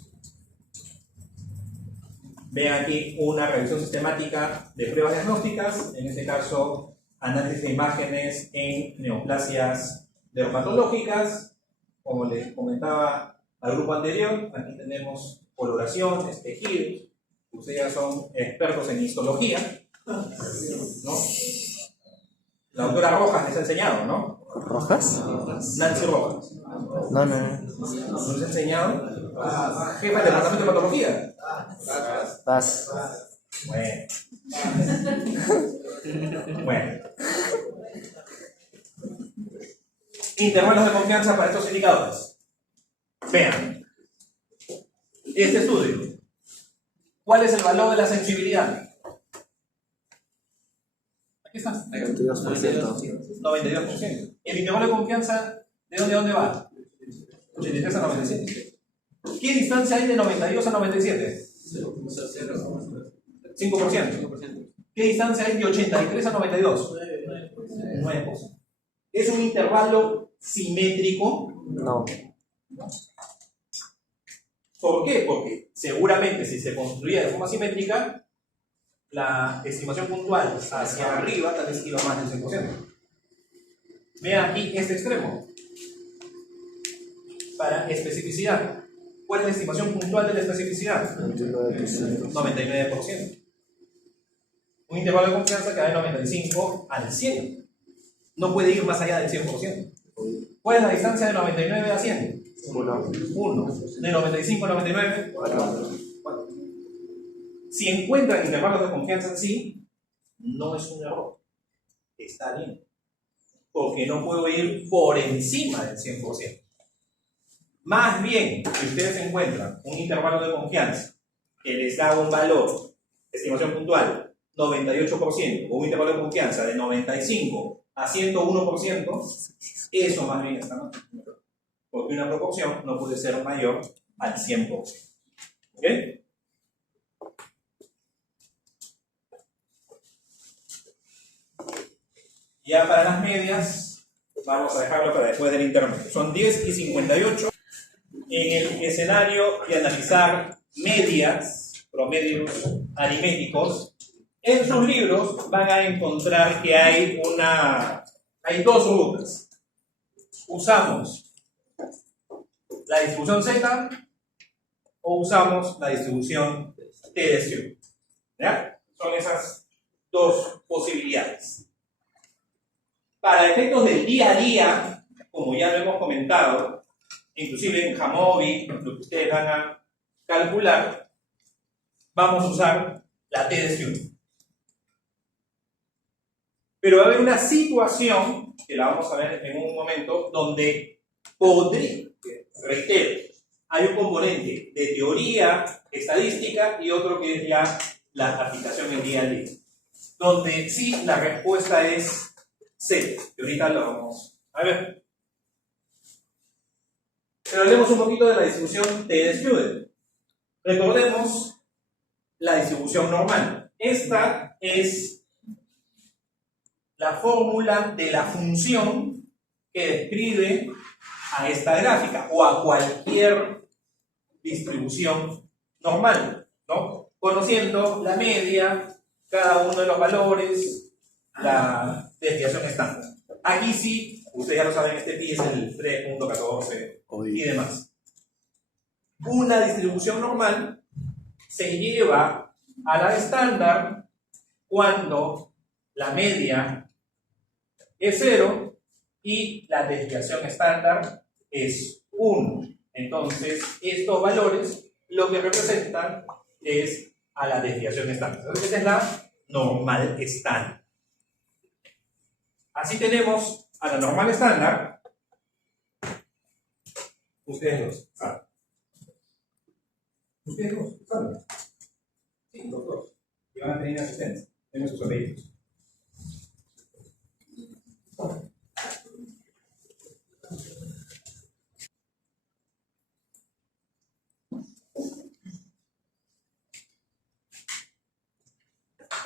Vean aquí una revisión sistemática de pruebas diagnósticas, en este caso análisis de imágenes en neoplasias dermatológicas. Como les comentaba al grupo anterior, aquí tenemos coloraciones, tejidos. Ustedes ya son expertos en histología, ¿no? La doctora Rojas les ha enseñado, ¿no? ¿Rojas? Nancy Rojas. No. ¿Nos ha enseñado? Jefa del departamento de patología. Paz. Bueno. Intervalos de confianza para estos indicadores. Vean. Este estudio. ¿Cuál es el valor de la sensibilidad? Aquí está. 92%. 92%. ¿El intervalo de confianza de dónde a dónde va? 83 a 97. ¿Qué distancia hay de 92 a 97? 5%. ¿Qué distancia hay de 83 a 92? 9%. ¿Es un intervalo simétrico? No. ¿Por qué? Porque seguramente si se construía de forma simétrica, la estimación puntual hacia arriba tal vez iba más del 100%. Vean aquí este extremo. Para especificidad. ¿Cuál es la estimación puntual de la especificidad? 99%. Un intervalo de confianza que va de 95 al 100. No puede ir más allá del 100%. ¿Cuál es la distancia de 99 a 100? 1. ¿De 95 a 99? 4. Si encuentran intervalos de confianza en sí, no es un error. Está bien. Porque no puedo ir por encima del 100%. Más bien, si ustedes encuentran un intervalo de confianza que les da un valor, estimación puntual, 98%, o un intervalo de confianza de 95 a 101%, eso más bien está mal. Porque una proporción no puede ser mayor al 100%. ¿Ok? Ya para las medias, vamos a dejarlo para después del intermedio. Son 10 y 58. En el escenario de analizar medias, promedios aritméticos, en sus libros van a encontrar que hay dos rutas. Usamos la distribución Z o usamos la distribución T de Stewart. ¿Ya? Son esas dos posibilidades. Para efectos del día a día, como ya lo hemos comentado, inclusive en Jamovi, lo que ustedes van a calcular, vamos a usar la T de Stewart. Pero va a haber una situación, que la vamos a ver en un momento, donde reitero, hay un componente de teoría estadística y otro que es ya la aplicación en día a día. Donde sí la respuesta es C, y ahorita lo vamos a ver. Pero hablemos un poquito de la distribución T de Stewart. Recordemos la distribución normal. Esta es la fórmula de la función que describe a esta gráfica o a cualquier distribución normal, ¿no? Conociendo la media, cada uno de los valores, la desviación estándar. Aquí sí, ustedes ya lo saben, este pi es el 3.14 y demás. Una distribución normal se lleva a la estándar cuando la media es 0 y la desviación estándar es 1. Entonces, estos valores lo que representan es a la desviación estándar. Entonces, esa es la normal estándar. Así tenemos a la normal estándar. Ustedes dos saben. Ustedes dos saben. Sí, los dos. Y van a tener asistencia. Tienen sus apellidos.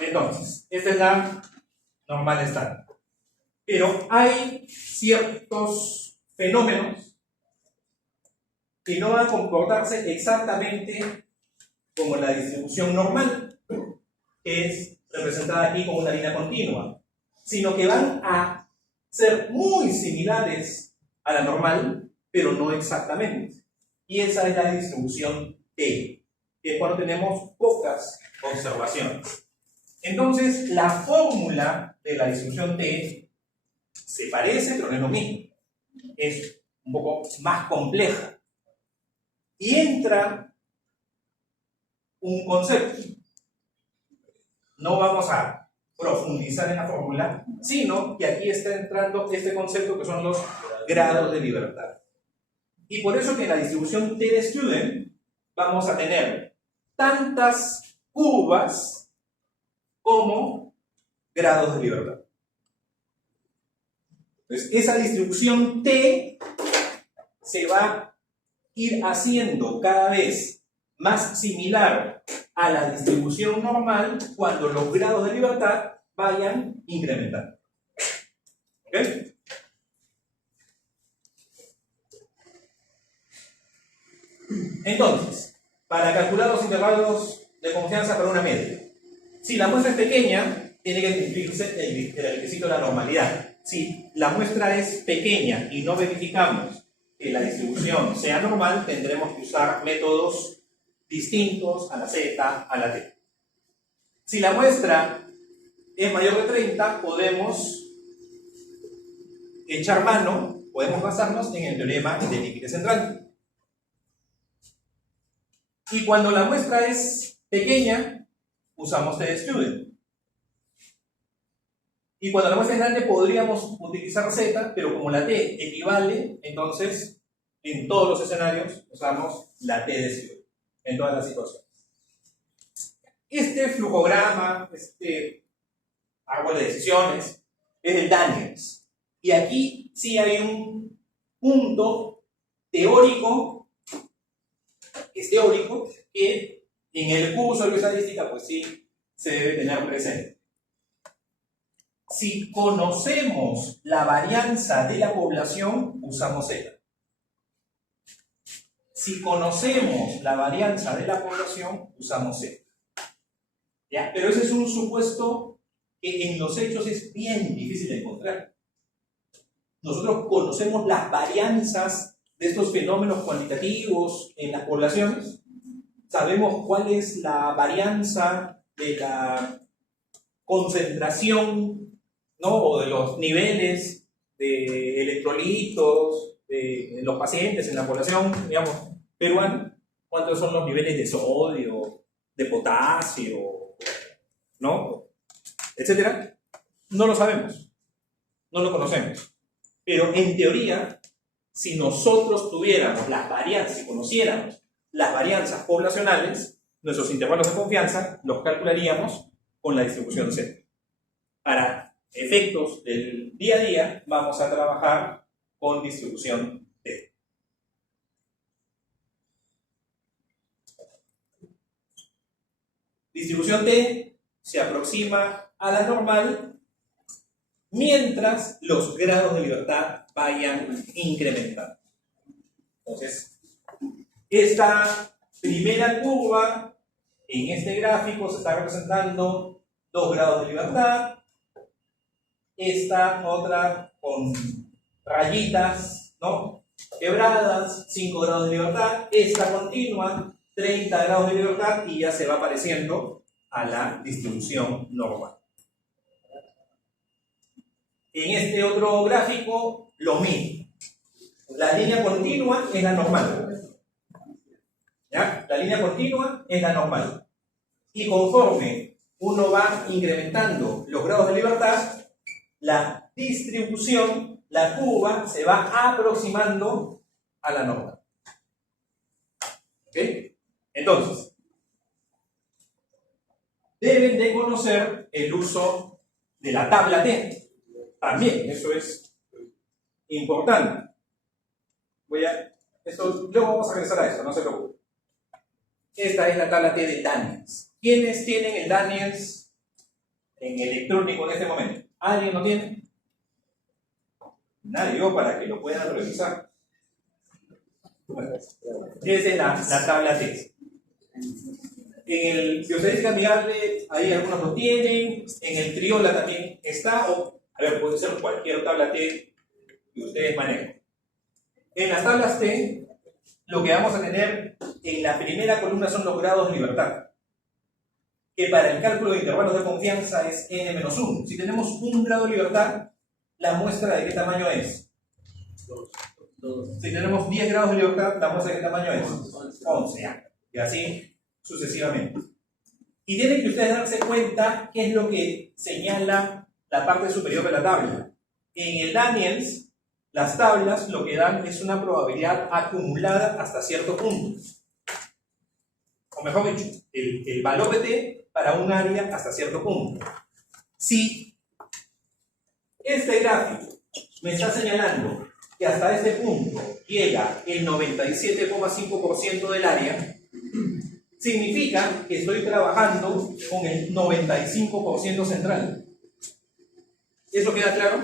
Entonces, esta es la normal estándar. Pero hay ciertos fenómenos que no van a comportarse exactamente como la distribución normal, que es representada aquí como una línea continua, sino que van a ser muy similares a la normal, pero no exactamente. Y esa es la distribución T, que es cuando tenemos pocas observaciones. Entonces, la fórmula de la distribución T se parece, pero no es lo mismo. Es un poco más compleja. Y entra un concepto. No vamos a profundizar en la fórmula, sino que aquí está entrando este concepto que son los grados de libertad. Y por eso que en la distribución T de Student vamos a tener tantas curvas como grados de libertad. Entonces, esa distribución T se va a ir haciendo cada vez más similar a la distribución normal cuando los grados de libertad vayan incrementando. ¿Ok? Entonces, para calcular los intervalos de confianza para una media, si la muestra es pequeña, tiene que cumplirse el requisito de la normalidad. Si la muestra es pequeña y no verificamos que la distribución sea normal, tendremos que usar métodos distintos a la Z, a la T. Si la muestra es mayor de 30, podemos echar mano, podemos basarnos en el teorema del límite central. Y cuando la muestra es pequeña, usamos T de Student. Y cuando la muestra es grande, podríamos utilizar Z, pero como la T equivale, entonces en todos los escenarios usamos la T de Student, en todas las situaciones. Este flujograma, este árbol de decisiones, es el Daniels. Y aquí sí hay un punto teórico, que en el curso de estadística, pues sí, se debe tener presente. Si conocemos la varianza de la población, usamos Z. Si conocemos la varianza de la población, usamos Z. ¿Ya? Pero ese es un supuesto que en los hechos es bien difícil de encontrar. Nosotros conocemos las varianzas de estos fenómenos cuantitativos en las poblaciones. Sabemos cuál es la varianza de la concentración, ¿no? O de los niveles de electrolitos de los pacientes en la población, digamos, peruana. ¿Cuántos son los niveles de sodio, de potasio, ¿no? Etcétera? No lo sabemos, no lo conocemos. Pero en teoría, si nosotros tuviéramos las varianzas, si conociéramos las varianzas poblacionales, nuestros intervalos de confianza los calcularíamos con la distribución Z. Para efectos del día a día, vamos a trabajar con distribución T. Distribución T se aproxima a la normal mientras los grados de libertad vayan incrementando. Entonces, esta primera curva en este gráfico se está representando 2 grados de libertad. Esta otra con rayitas, ¿no?, quebradas, 5 grados de libertad. Esta continua, 30 grados de libertad, y ya se va pareciendo a la distribución normal. En este otro gráfico, lo mismo. La línea continua es la normal. ¿Ya? La línea continua es la normal. Y conforme uno va incrementando los grados de libertad, la distribución, la curva, se va aproximando a la normal. ¿Ok? Entonces, deben de conocer el uso de la tabla T. También, eso es importante. Luego vamos a regresar a eso, no se preocupen. Esta es la tabla T de Daniels. ¿Quiénes tienen el Daniels en electrónico en este momento? ¿Alguien lo tiene? Nadie, yo, para que lo puedan revisar. Bueno, esa es la tabla T. En el Bioestadística Amigable, ahí algunos lo tienen. En el Triola también está. A ver, puede ser cualquier tabla T que ustedes manejen. En las tablas T, lo que vamos a tener en la primera columna son los grados de libertad, que para el cálculo de intervalos de confianza es n-1. Si tenemos 1 grado de libertad, ¿la muestra de qué tamaño es? 2. Si tenemos 10 grados de libertad, ¿la muestra de qué tamaño es? 11. Y así sucesivamente. Y tienen que ustedes darse cuenta qué es lo que señala la parte superior de la tabla. En el Daniels, las tablas lo que dan es una probabilidad acumulada hasta cierto punto. O mejor dicho, el valor de T para un área hasta cierto punto. Si este gráfico me está señalando que hasta este punto llega el 97,5% del área, significa que estoy trabajando con el 95% central. ¿Eso queda claro?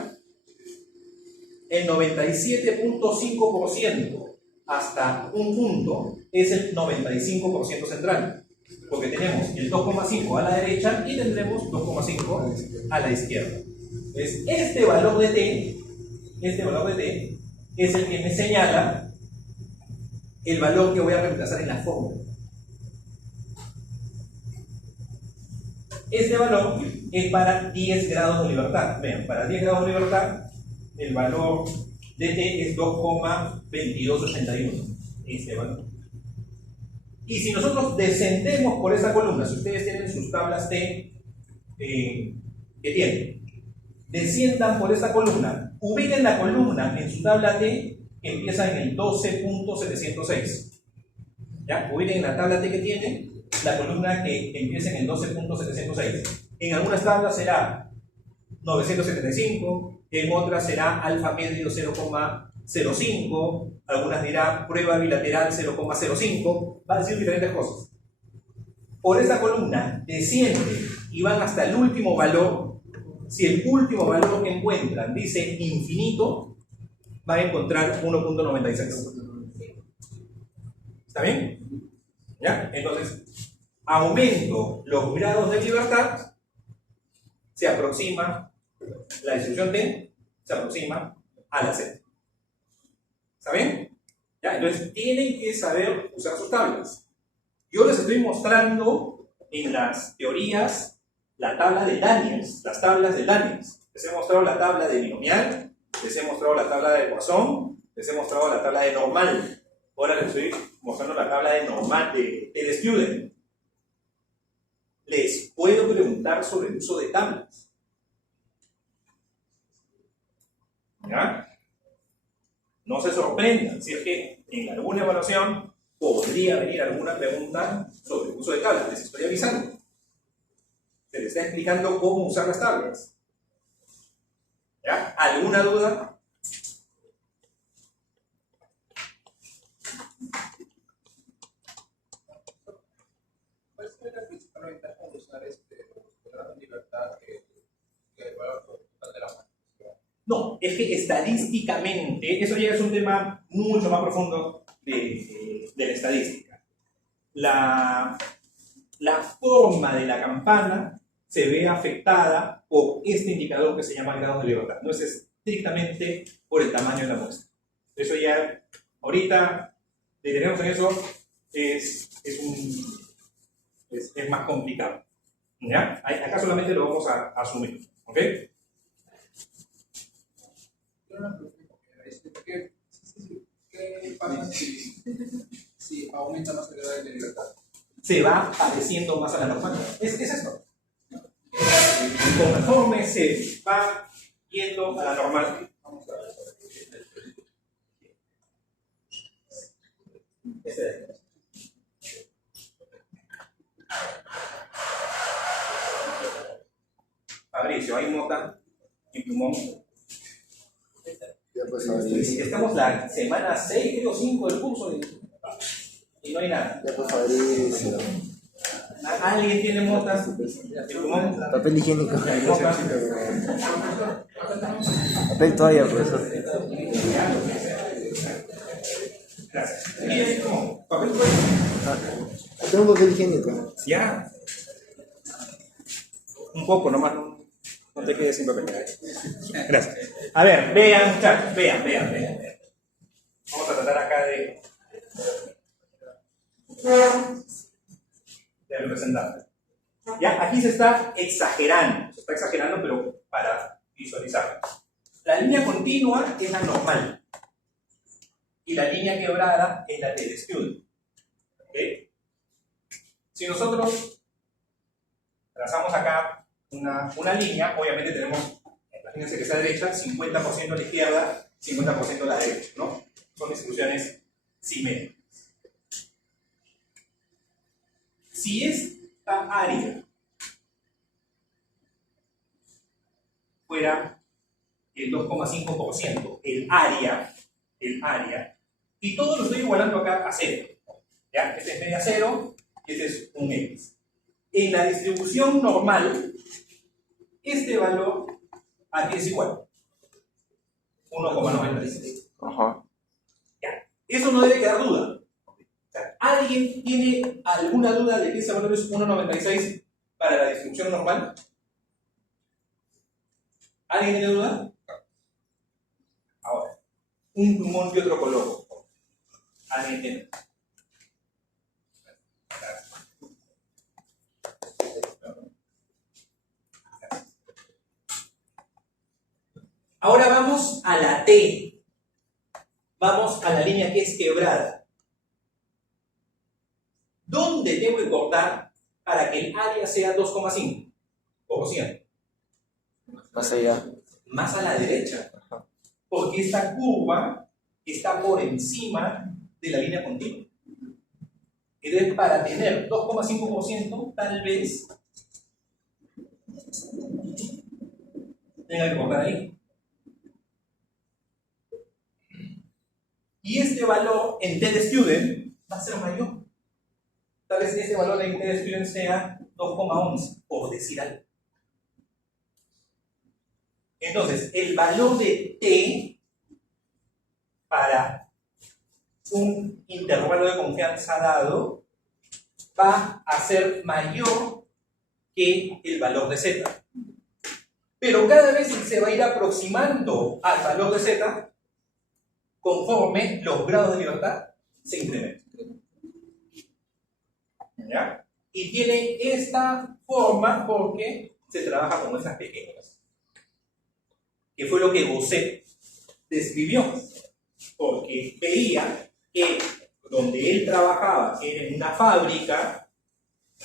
El 97.5% hasta un punto es el 95% central, porque tenemos el 2,5 a la derecha y tendremos 2,5 a la izquierda. Entonces, este valor de T es el que me señala el valor que voy a reemplazar en la fórmula. Este valor es para 10 grados de libertad. Vean, para 10 grados de libertad, el valor de T es 2,2281. Este valor. Y si nosotros descendemos por esa columna, si ustedes tienen sus tablas T que tienen, desciendan por esa columna, ubiquen la columna en su tabla T que empieza en el 12.706. ¿Ya? Ubiquen la tabla T que tienen la columna que empieza en el 12.706. En algunas tablas será 975, en otras será alfa medio 0,05, algunas dirán prueba bilateral 0,05, va a decir diferentes cosas. Por esa columna descienden y van hasta el último valor. Si el último valor que encuentran dice infinito, va a encontrar 1.96. ¿Está bien? ¿Ya? Entonces, aumento los grados de libertad, se aproxima, la distribución T se aproxima a la Z. ¿Está bien? ¿Ya? Entonces, tienen que saber usar sus tablas. Yo les estoy mostrando en las teorías la tabla de Daniels, las tablas de Daniels. Les he mostrado la tabla de binomial, les he mostrado la tabla de Poisson, les he mostrado la tabla de normal. Ahora les estoy mostrando la tabla de normal de Student. Les puedo preguntar sobre el uso de tablas. ¿Ya? No se sorprendan si es que en alguna evaluación podría venir alguna pregunta sobre el uso de tablas. Les estoy avisando. Se les está explicando cómo usar las tablas. ¿Ya? ¿Alguna duda? ¿Cuál sería la principal ventaja de usar los grados de libertad que el valor total de la muestra? No, es que estadísticamente, eso ya es un tema mucho más profundo de la estadística. La forma de la campana se ve afectada por este indicador que se llama grado de libertad. No es estrictamente por el tamaño de la muestra. Eso ya, ahorita, detenernos en eso es más complicado. ¿Ya? Acá solamente lo vamos a asumir. ¿Ok? ¿Qué pasa si aumenta más el grado de libertad? Se va pareciendo más a la normal. Es esto. Conforme se va yendo a la normal. Vamos a ver. Este de aquí. Fabricio, ¿hay nota y plumón? Ya pues, Fabricio. Estamos la semana 6, creo, 5 del curso y no hay nada. Ya pues, Fabricio. ¿Alguien tiene motas? ¿Y plumón? Papel higiénico. ¿Hay motas? Papel toalla, profesor. Gracias. ¿Y hay como papel toalla? Tengo un papel higiénico. Ya. Un poco nomás, no te quedes sin papel. Gracias. A ver, vean, muchachos, vean. Vamos a tratar acá de representar. Ya, aquí se está exagerando, pero para visualizar. La línea continua es la normal y la línea quebrada es la del Student. ¿Ok? Si nosotros trazamos acá una línea, obviamente tenemos, imagínense que está derecha, 50% a la izquierda, 50% a la derecha, ¿no? Son distribuciones simétricas. Si esta área fuera el 2,5%, el área, y todo lo estoy igualando acá a 0, ¿ya? Este es media 0 y este es un X. En la distribución normal, este valor aquí es igual, 1,96. Ajá. Ya. Eso no debe quedar duda. O sea, ¿alguien tiene alguna duda de que ese valor es 1,96 para la distribución normal? ¿Alguien tiene duda? Ahora, un plumón y otro color. ¿Alguien tiene? Ahora vamos a la T. Vamos a la línea que es quebrada. ¿Dónde tengo que cortar para que el área sea 2,5%? Más allá. Más a la derecha. Porque esta curva está por encima de la línea continua. Entonces, para tener 2,5%, tal vez tenga que cortar ahí. Y este valor en T de Student va a ser mayor. Tal vez este valor en T de Student sea 2,11, por decir algo. Entonces, el valor de T para un intervalo de confianza dado va a ser mayor que el valor de z. Pero cada vez se va a ir aproximando al valor de z conforme los grados de libertad se incrementan. ¿Ya? Y tiene esta forma porque se trabaja con muestras pequeñas, que fue lo que Gosset describió, porque veía que donde él trabajaba, que era en una fábrica,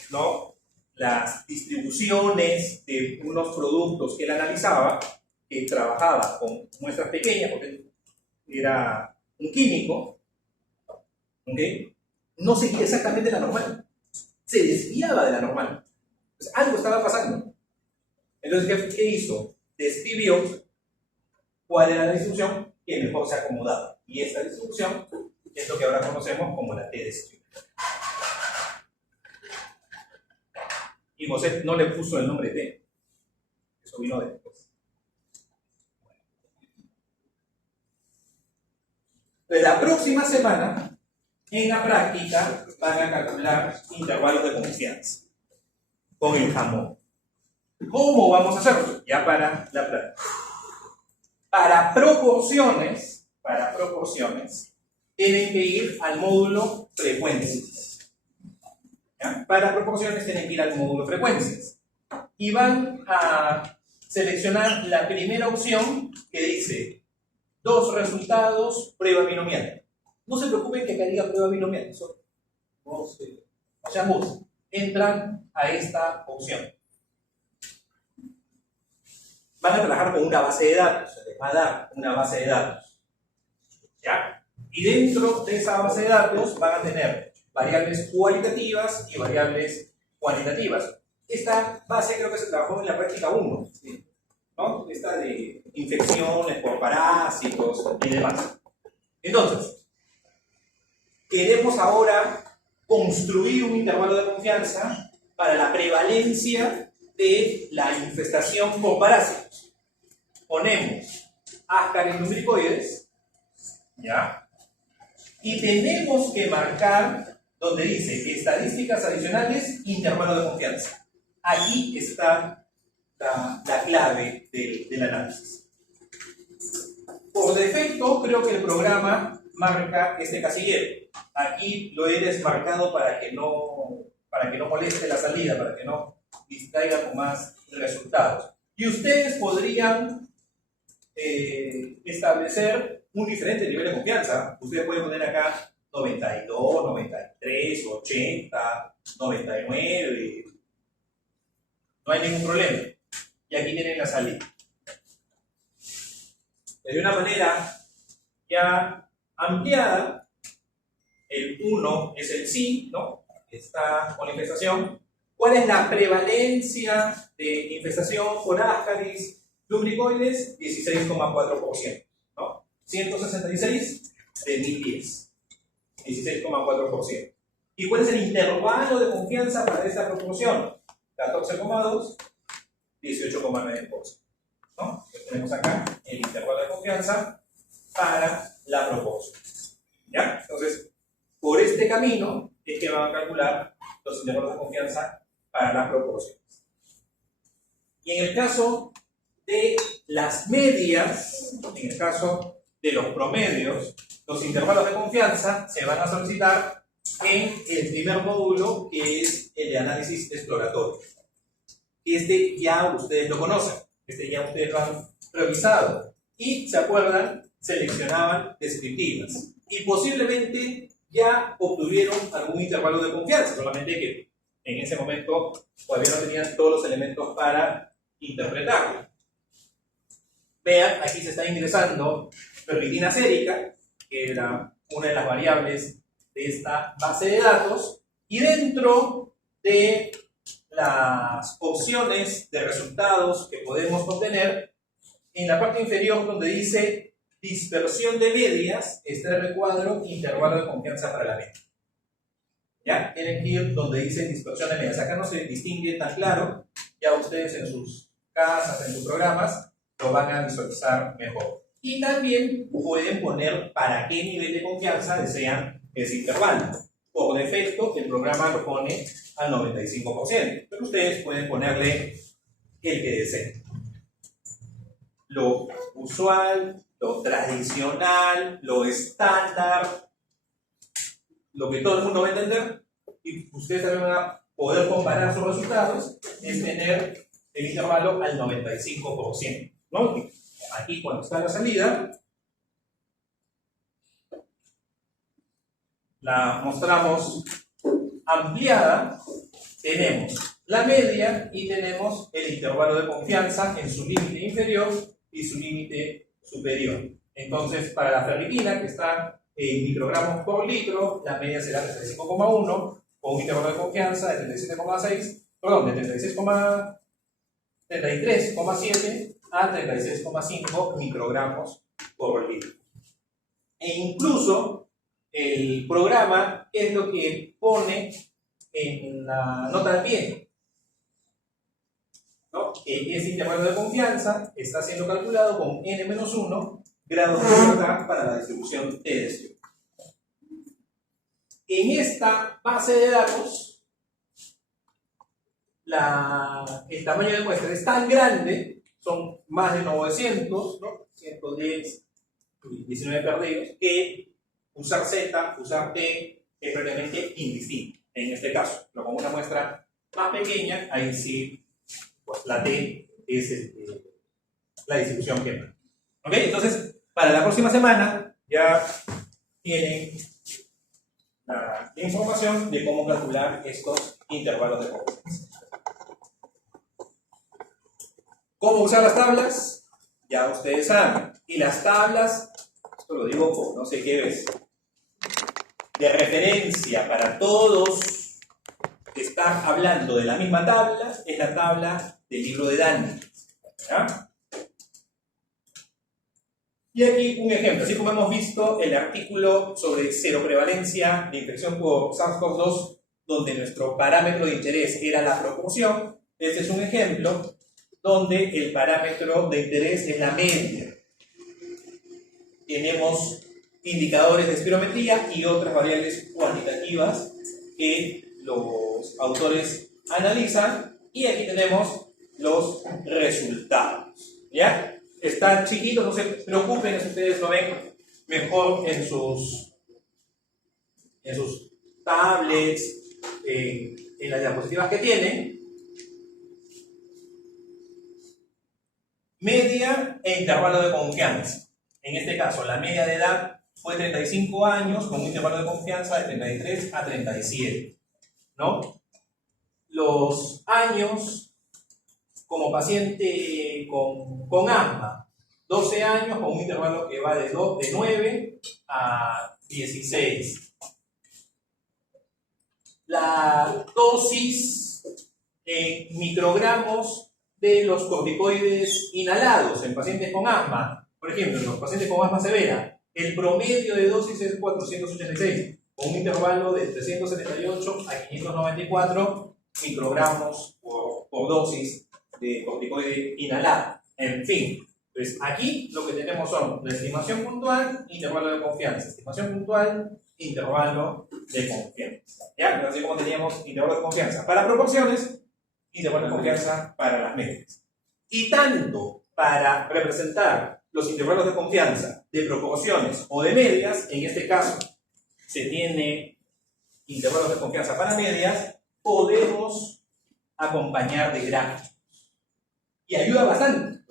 ¿no? Las distribuciones de unos productos que él analizaba, que trabajaba con muestras pequeñas, porque era un químico, ¿okay? No seguía exactamente la normal, se desviaba de la normal. Entonces, algo estaba pasando. Entonces, ¿qué hizo? Describió cuál era la distribución que mejor se acomodaba. Y esta distribución es lo que ahora conocemos como la T-distribución. Y Gosset no le puso el nombre T. Eso vino después. Entonces, la próxima semana, en la práctica, van a calcular intervalos de confianza con el jamón. ¿Cómo vamos a hacerlo? Ya para la práctica. Para proporciones, tienen que ir al módulo frecuencias. ¿Ya? Para proporciones tienen que ir al módulo frecuencias. Y van a seleccionar la primera opción que dice 2 resultados, prueba binomial. No se preocupen que acá diga prueba binomial. Eso no se ambos entran a esta opción. Van a trabajar con una base de datos, se les va a dar una base de datos. ¿Ya? Y dentro de esa base de datos van a tener variables cualitativas y variables cuantitativas. Esta base creo que se trabajó en la práctica 1, ¿sí? ¿No? Esta de infecciones por parásitos y demás. Entonces, queremos ahora construir un intervalo de confianza para la prevalencia de la infestación por parásitos. Ponemos ascaris lumbricoides, ¿ya? Y tenemos que marcar donde dice estadísticas adicionales, intervalo de confianza. Aquí está la clave del análisis. Por defecto, creo que el programa marca este casillero. Aquí lo he desmarcado para que no moleste la salida, para que no distraiga con más resultados. Y ustedes podrían establecer un diferente nivel de confianza. Ustedes pueden poner acá 92, 93, 80, 99. No hay ningún problema. Y aquí tienen la salida. De una manera ya ampliada, el 1 es el sí, ¿no? Está con la infestación. ¿Cuál es la prevalencia de infestación por ascaris lumbricoides? 16,4%, ¿no? 166 de 1010. 16,4%. ¿Y cuál es el intervalo de confianza para esta proporción? 14,2, 18,9%. ¿No? Entonces tenemos acá el intervalo de confianza para la proporción. ¿Ya? Entonces, por este camino es que van a calcular los intervalos de confianza para las proporciones. Y en el caso de las medias, en el caso de los promedios, los intervalos de confianza se van a solicitar en el primer módulo, que es el de análisis exploratorio. Este ya ustedes lo conocen, este ya ustedes lo han revisado. Y, ¿se acuerdan? Seleccionaban descriptivas. Y posiblemente ya obtuvieron algún intervalo de confianza, solamente que en ese momento todavía no tenían todos los elementos para interpretarlo. Vean, aquí se está ingresando pervitina sérica, que era una de las variables de esta base de datos, y dentro de las opciones de resultados que podemos obtener, en la parte inferior donde dice dispersión de medias, está el recuadro intervalo de confianza para la media. ¿Ya? Tienen que ir donde dice dispersión de medias. Acá no se distingue tan claro, ya ustedes en sus casas, en sus programas, lo van a visualizar mejor. Y también pueden poner para qué nivel de confianza desean ese intervalo. Por defecto, el programa lo pone al 95%, pero ustedes pueden ponerle el que deseen. Lo usual, lo tradicional, lo estándar, lo que todo el mundo va a entender, y ustedes también van a poder comparar sus resultados, es tener el intervalo al 95%, ¿no? Aquí cuando está la salida, la mostramos ampliada, tenemos la media y tenemos el intervalo de confianza en su límite inferior y su límite superior. Entonces, para la ferritina, que está en microgramos por litro, la media será 35,1, con un intervalo de confianza de 37,6, perdón, de 33,7 a 36,5 microgramos por litro. E incluso el programa es lo que pone en la nota de pie, ¿no? Que ese intervalo de confianza está siendo calculado con n-1 grados de libertad para la distribución T de Stewart. En esta base de datos, el tamaño de muestra es tan grande, son más de 900, ¿no? 110, 19 perdidos, que usar Z, usar T es realmente indistinto en este caso. Pero con una muestra más pequeña, ahí sí, pues la T es la distribución que va. ¿Ok? Entonces, para la próxima semana ya tienen la información de cómo calcular estos intervalos de confianza. ¿Cómo usar las tablas? Ya ustedes saben. Y las tablas, esto lo digo por no sé qué vez, de referencia para todos que están hablando de la misma tabla, es la tabla del libro de Dani. ¿Ya? Y aquí un ejemplo, así como hemos visto el artículo sobre cero prevalencia de infección por SARS-CoV-2, donde nuestro parámetro de interés era la proporción, este es un ejemplo donde el parámetro de interés es la media. Tenemos indicadores de espirometría y otras variables cuantitativas que los autores analizan, y aquí tenemos los resultados. ¿Ya? Está chiquito, no se preocupen si ustedes lo ven mejor en sus tablets, en las diapositivas que tienen. Media e intervalo de confianza. En este caso, la media de edad fue 35 años con un intervalo de confianza de 33 a 37. ¿No? Los años como paciente con asma, 12 años con un intervalo que va de 9 a 16. La dosis en microgramos de los corticoides inhalados en pacientes con asma. Por ejemplo, en los pacientes con asma severa, el promedio de dosis es 486, con un intervalo de 378 a 594 microgramos por dosis de corticoide inhalado. En fin, pues aquí lo que tenemos son la estimación puntual, intervalo de confianza, estimación puntual, intervalo de confianza. ¿Ya? Así como teníamos intervalo de confianza para proporciones, intervalo de confianza para las medias. Y tanto para representar los intervalos de confianza de proporciones o de medias, en este caso se tiene intervalos de confianza para medias, podemos acompañar de gráficos. Y ayuda bastante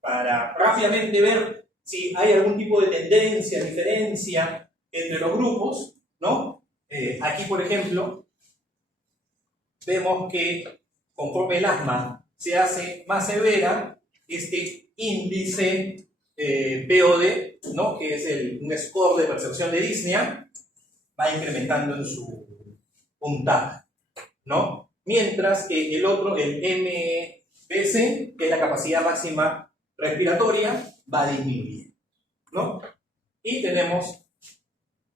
para rápidamente ver si hay algún tipo de tendencia, diferencia entre los grupos, ¿no? Aquí, por ejemplo, vemos que conforme el asma se hace más severa, este índice POD, ¿no? Que es un score de percepción de disnea, va incrementando en su puntaje, ¿no? Mientras que el otro, el MBC, que es la capacidad máxima respiratoria, va disminuyendo, ¿no? Y tenemos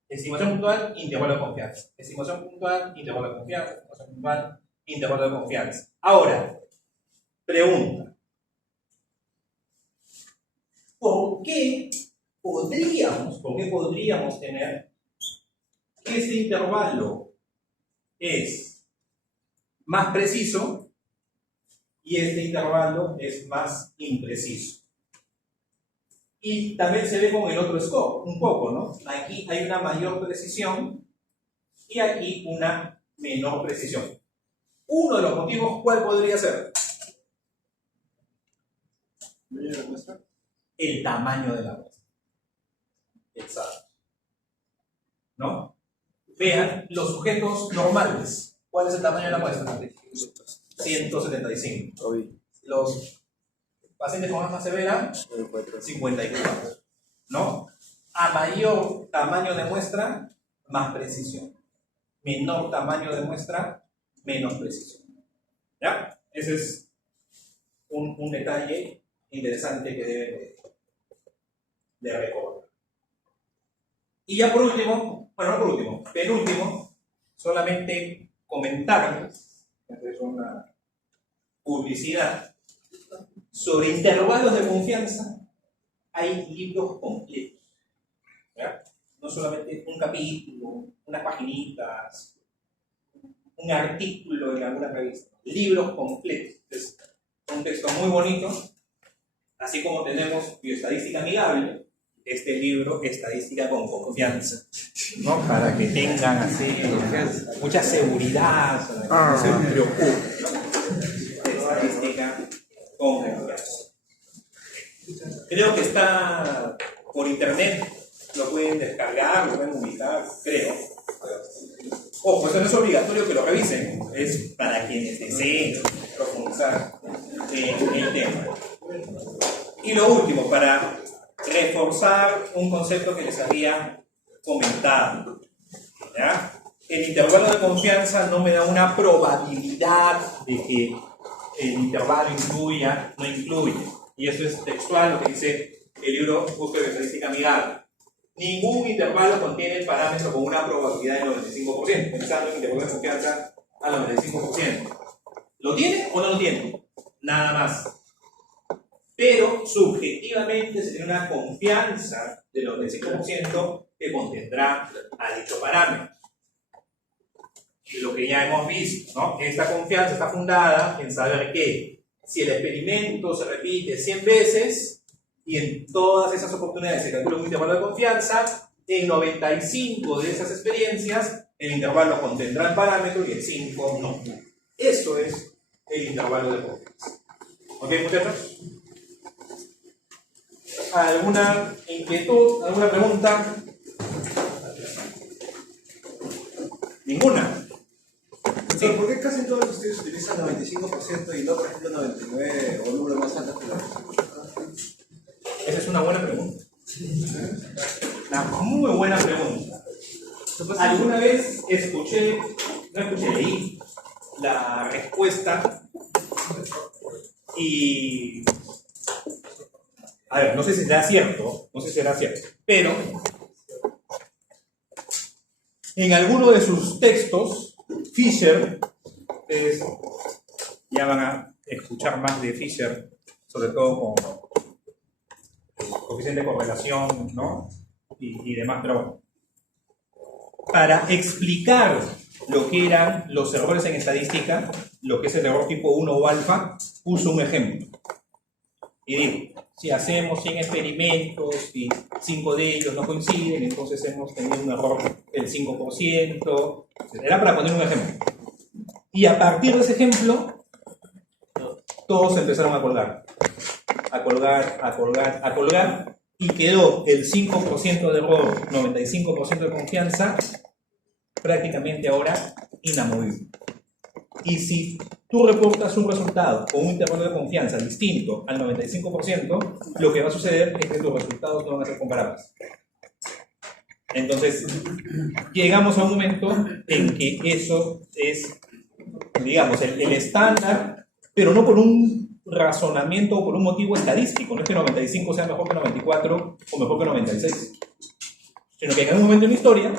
estimación puntual, intervalo de confianza. Estimación puntual, intervalo de confianza. Estimación puntual, intervalo de confianza. Ahora, pregunta. ¿por qué podríamos tener que este intervalo es más preciso y este intervalo es más impreciso? Y también se ve con el otro scope, un poco, ¿no? Aquí hay una mayor precisión y aquí una menor precisión. Uno de los motivos, ¿cuál podría ser? El tamaño de la muestra. Exacto. ¿No? Vean los sujetos normales. ¿Cuál es el tamaño de la muestra? 175. Los pacientes con asma severa, 54. ¿No? A mayor tamaño de muestra, más precisión. Menor tamaño de muestra, menos precisión. ¿Ya? Ese es un detalle interesante que deben de recordar. Y ya por último, bueno, no por último, penúltimo, solamente comentarles, esta es una publicidad, sobre intervalos de confianza. Hay libros completos, ¿ya? No solamente un capítulo, unas paginitas, un artículo en alguna revista, libros completos. Es un texto muy bonito, así como tenemos Bioestadística Amigable, este libro, Estadística con Confianza, ¿no? Para que tengan así mucha seguridad, no se preocupen, ¿no? Estadística con Confianza. Creo que está por internet, lo pueden descargar, lo pueden ubicar, creo. Ojo, eso no es obligatorio que lo revisen, es para quienes deseen profundizar en el tema. Y lo último, para reforzar un concepto que les había comentado, ¿ya? El intervalo de confianza no me da una probabilidad de que el intervalo incluya, no incluye. Y eso es textual lo que dice el libro Búsqueda de Estadística Amigable. Ningún intervalo contiene el parámetro con una probabilidad del 95%, pensando en intervalo de confianza al 95%. ¿Lo tiene o no lo tiene? Nada más. Pero subjetivamente se tiene una confianza del 95% que contendrá a dicho parámetro. Lo que ya hemos visto, ¿no? Esta confianza está fundada en saber que si el experimento se repite 100 veces y en todas esas oportunidades se calcula un intervalo de confianza, en 95 de esas experiencias el intervalo contendrá el parámetro y en 5 no. Eso es el intervalo de confianza. ¿Ok, muchachos? ¿Alguna inquietud? ¿Alguna pregunta? ¿Ninguna? Sí. ¿Por qué casi todos los estudios utilizan 95% y no, por ejemplo, 99% o números más altos que la Esa es una buena pregunta. Una muy buena pregunta. Alguna vez leí la respuesta y... A ver, no sé si será cierto, pero en alguno de sus textos, Fisher, ustedes ya van a escuchar más de Fisher, sobre todo con coeficiente de correlación, ¿no? y demás, pero para explicar lo que eran los errores en estadística, lo que es el error tipo 1 o alfa, puso un ejemplo. Y digo, si hacemos 100 experimentos y 5 de ellos no coinciden, entonces hemos tenido un error del 5%. Era para poner un ejemplo. Y a partir de ese ejemplo, todos empezaron a colgar, y quedó el 5% de error, 95% de confianza, prácticamente ahora inamovible. Y si tú reportas un resultado con un intervalo de confianza distinto al 95%, lo que va a suceder es que tus resultados no van a ser comparables. Entonces, llegamos a un momento en que eso es, digamos, el estándar, pero no por un razonamiento o por un motivo estadístico. No es que 95 sea mejor que 94 o mejor que 96, sino que en algún momento en la historia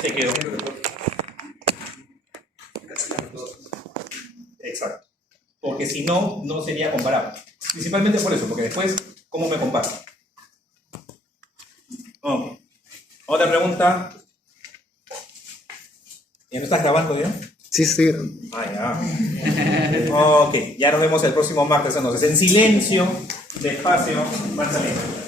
se quedó. Exacto. Porque si no, no sería comparable. Principalmente por eso, porque después, ¿cómo me comparo? Ok. Otra pregunta. ¿Ya no estás grabando ya? Sí, sí. Ah, ya. Ok, ya nos vemos el próximo martes entonces. En silencio, despacio, más lento.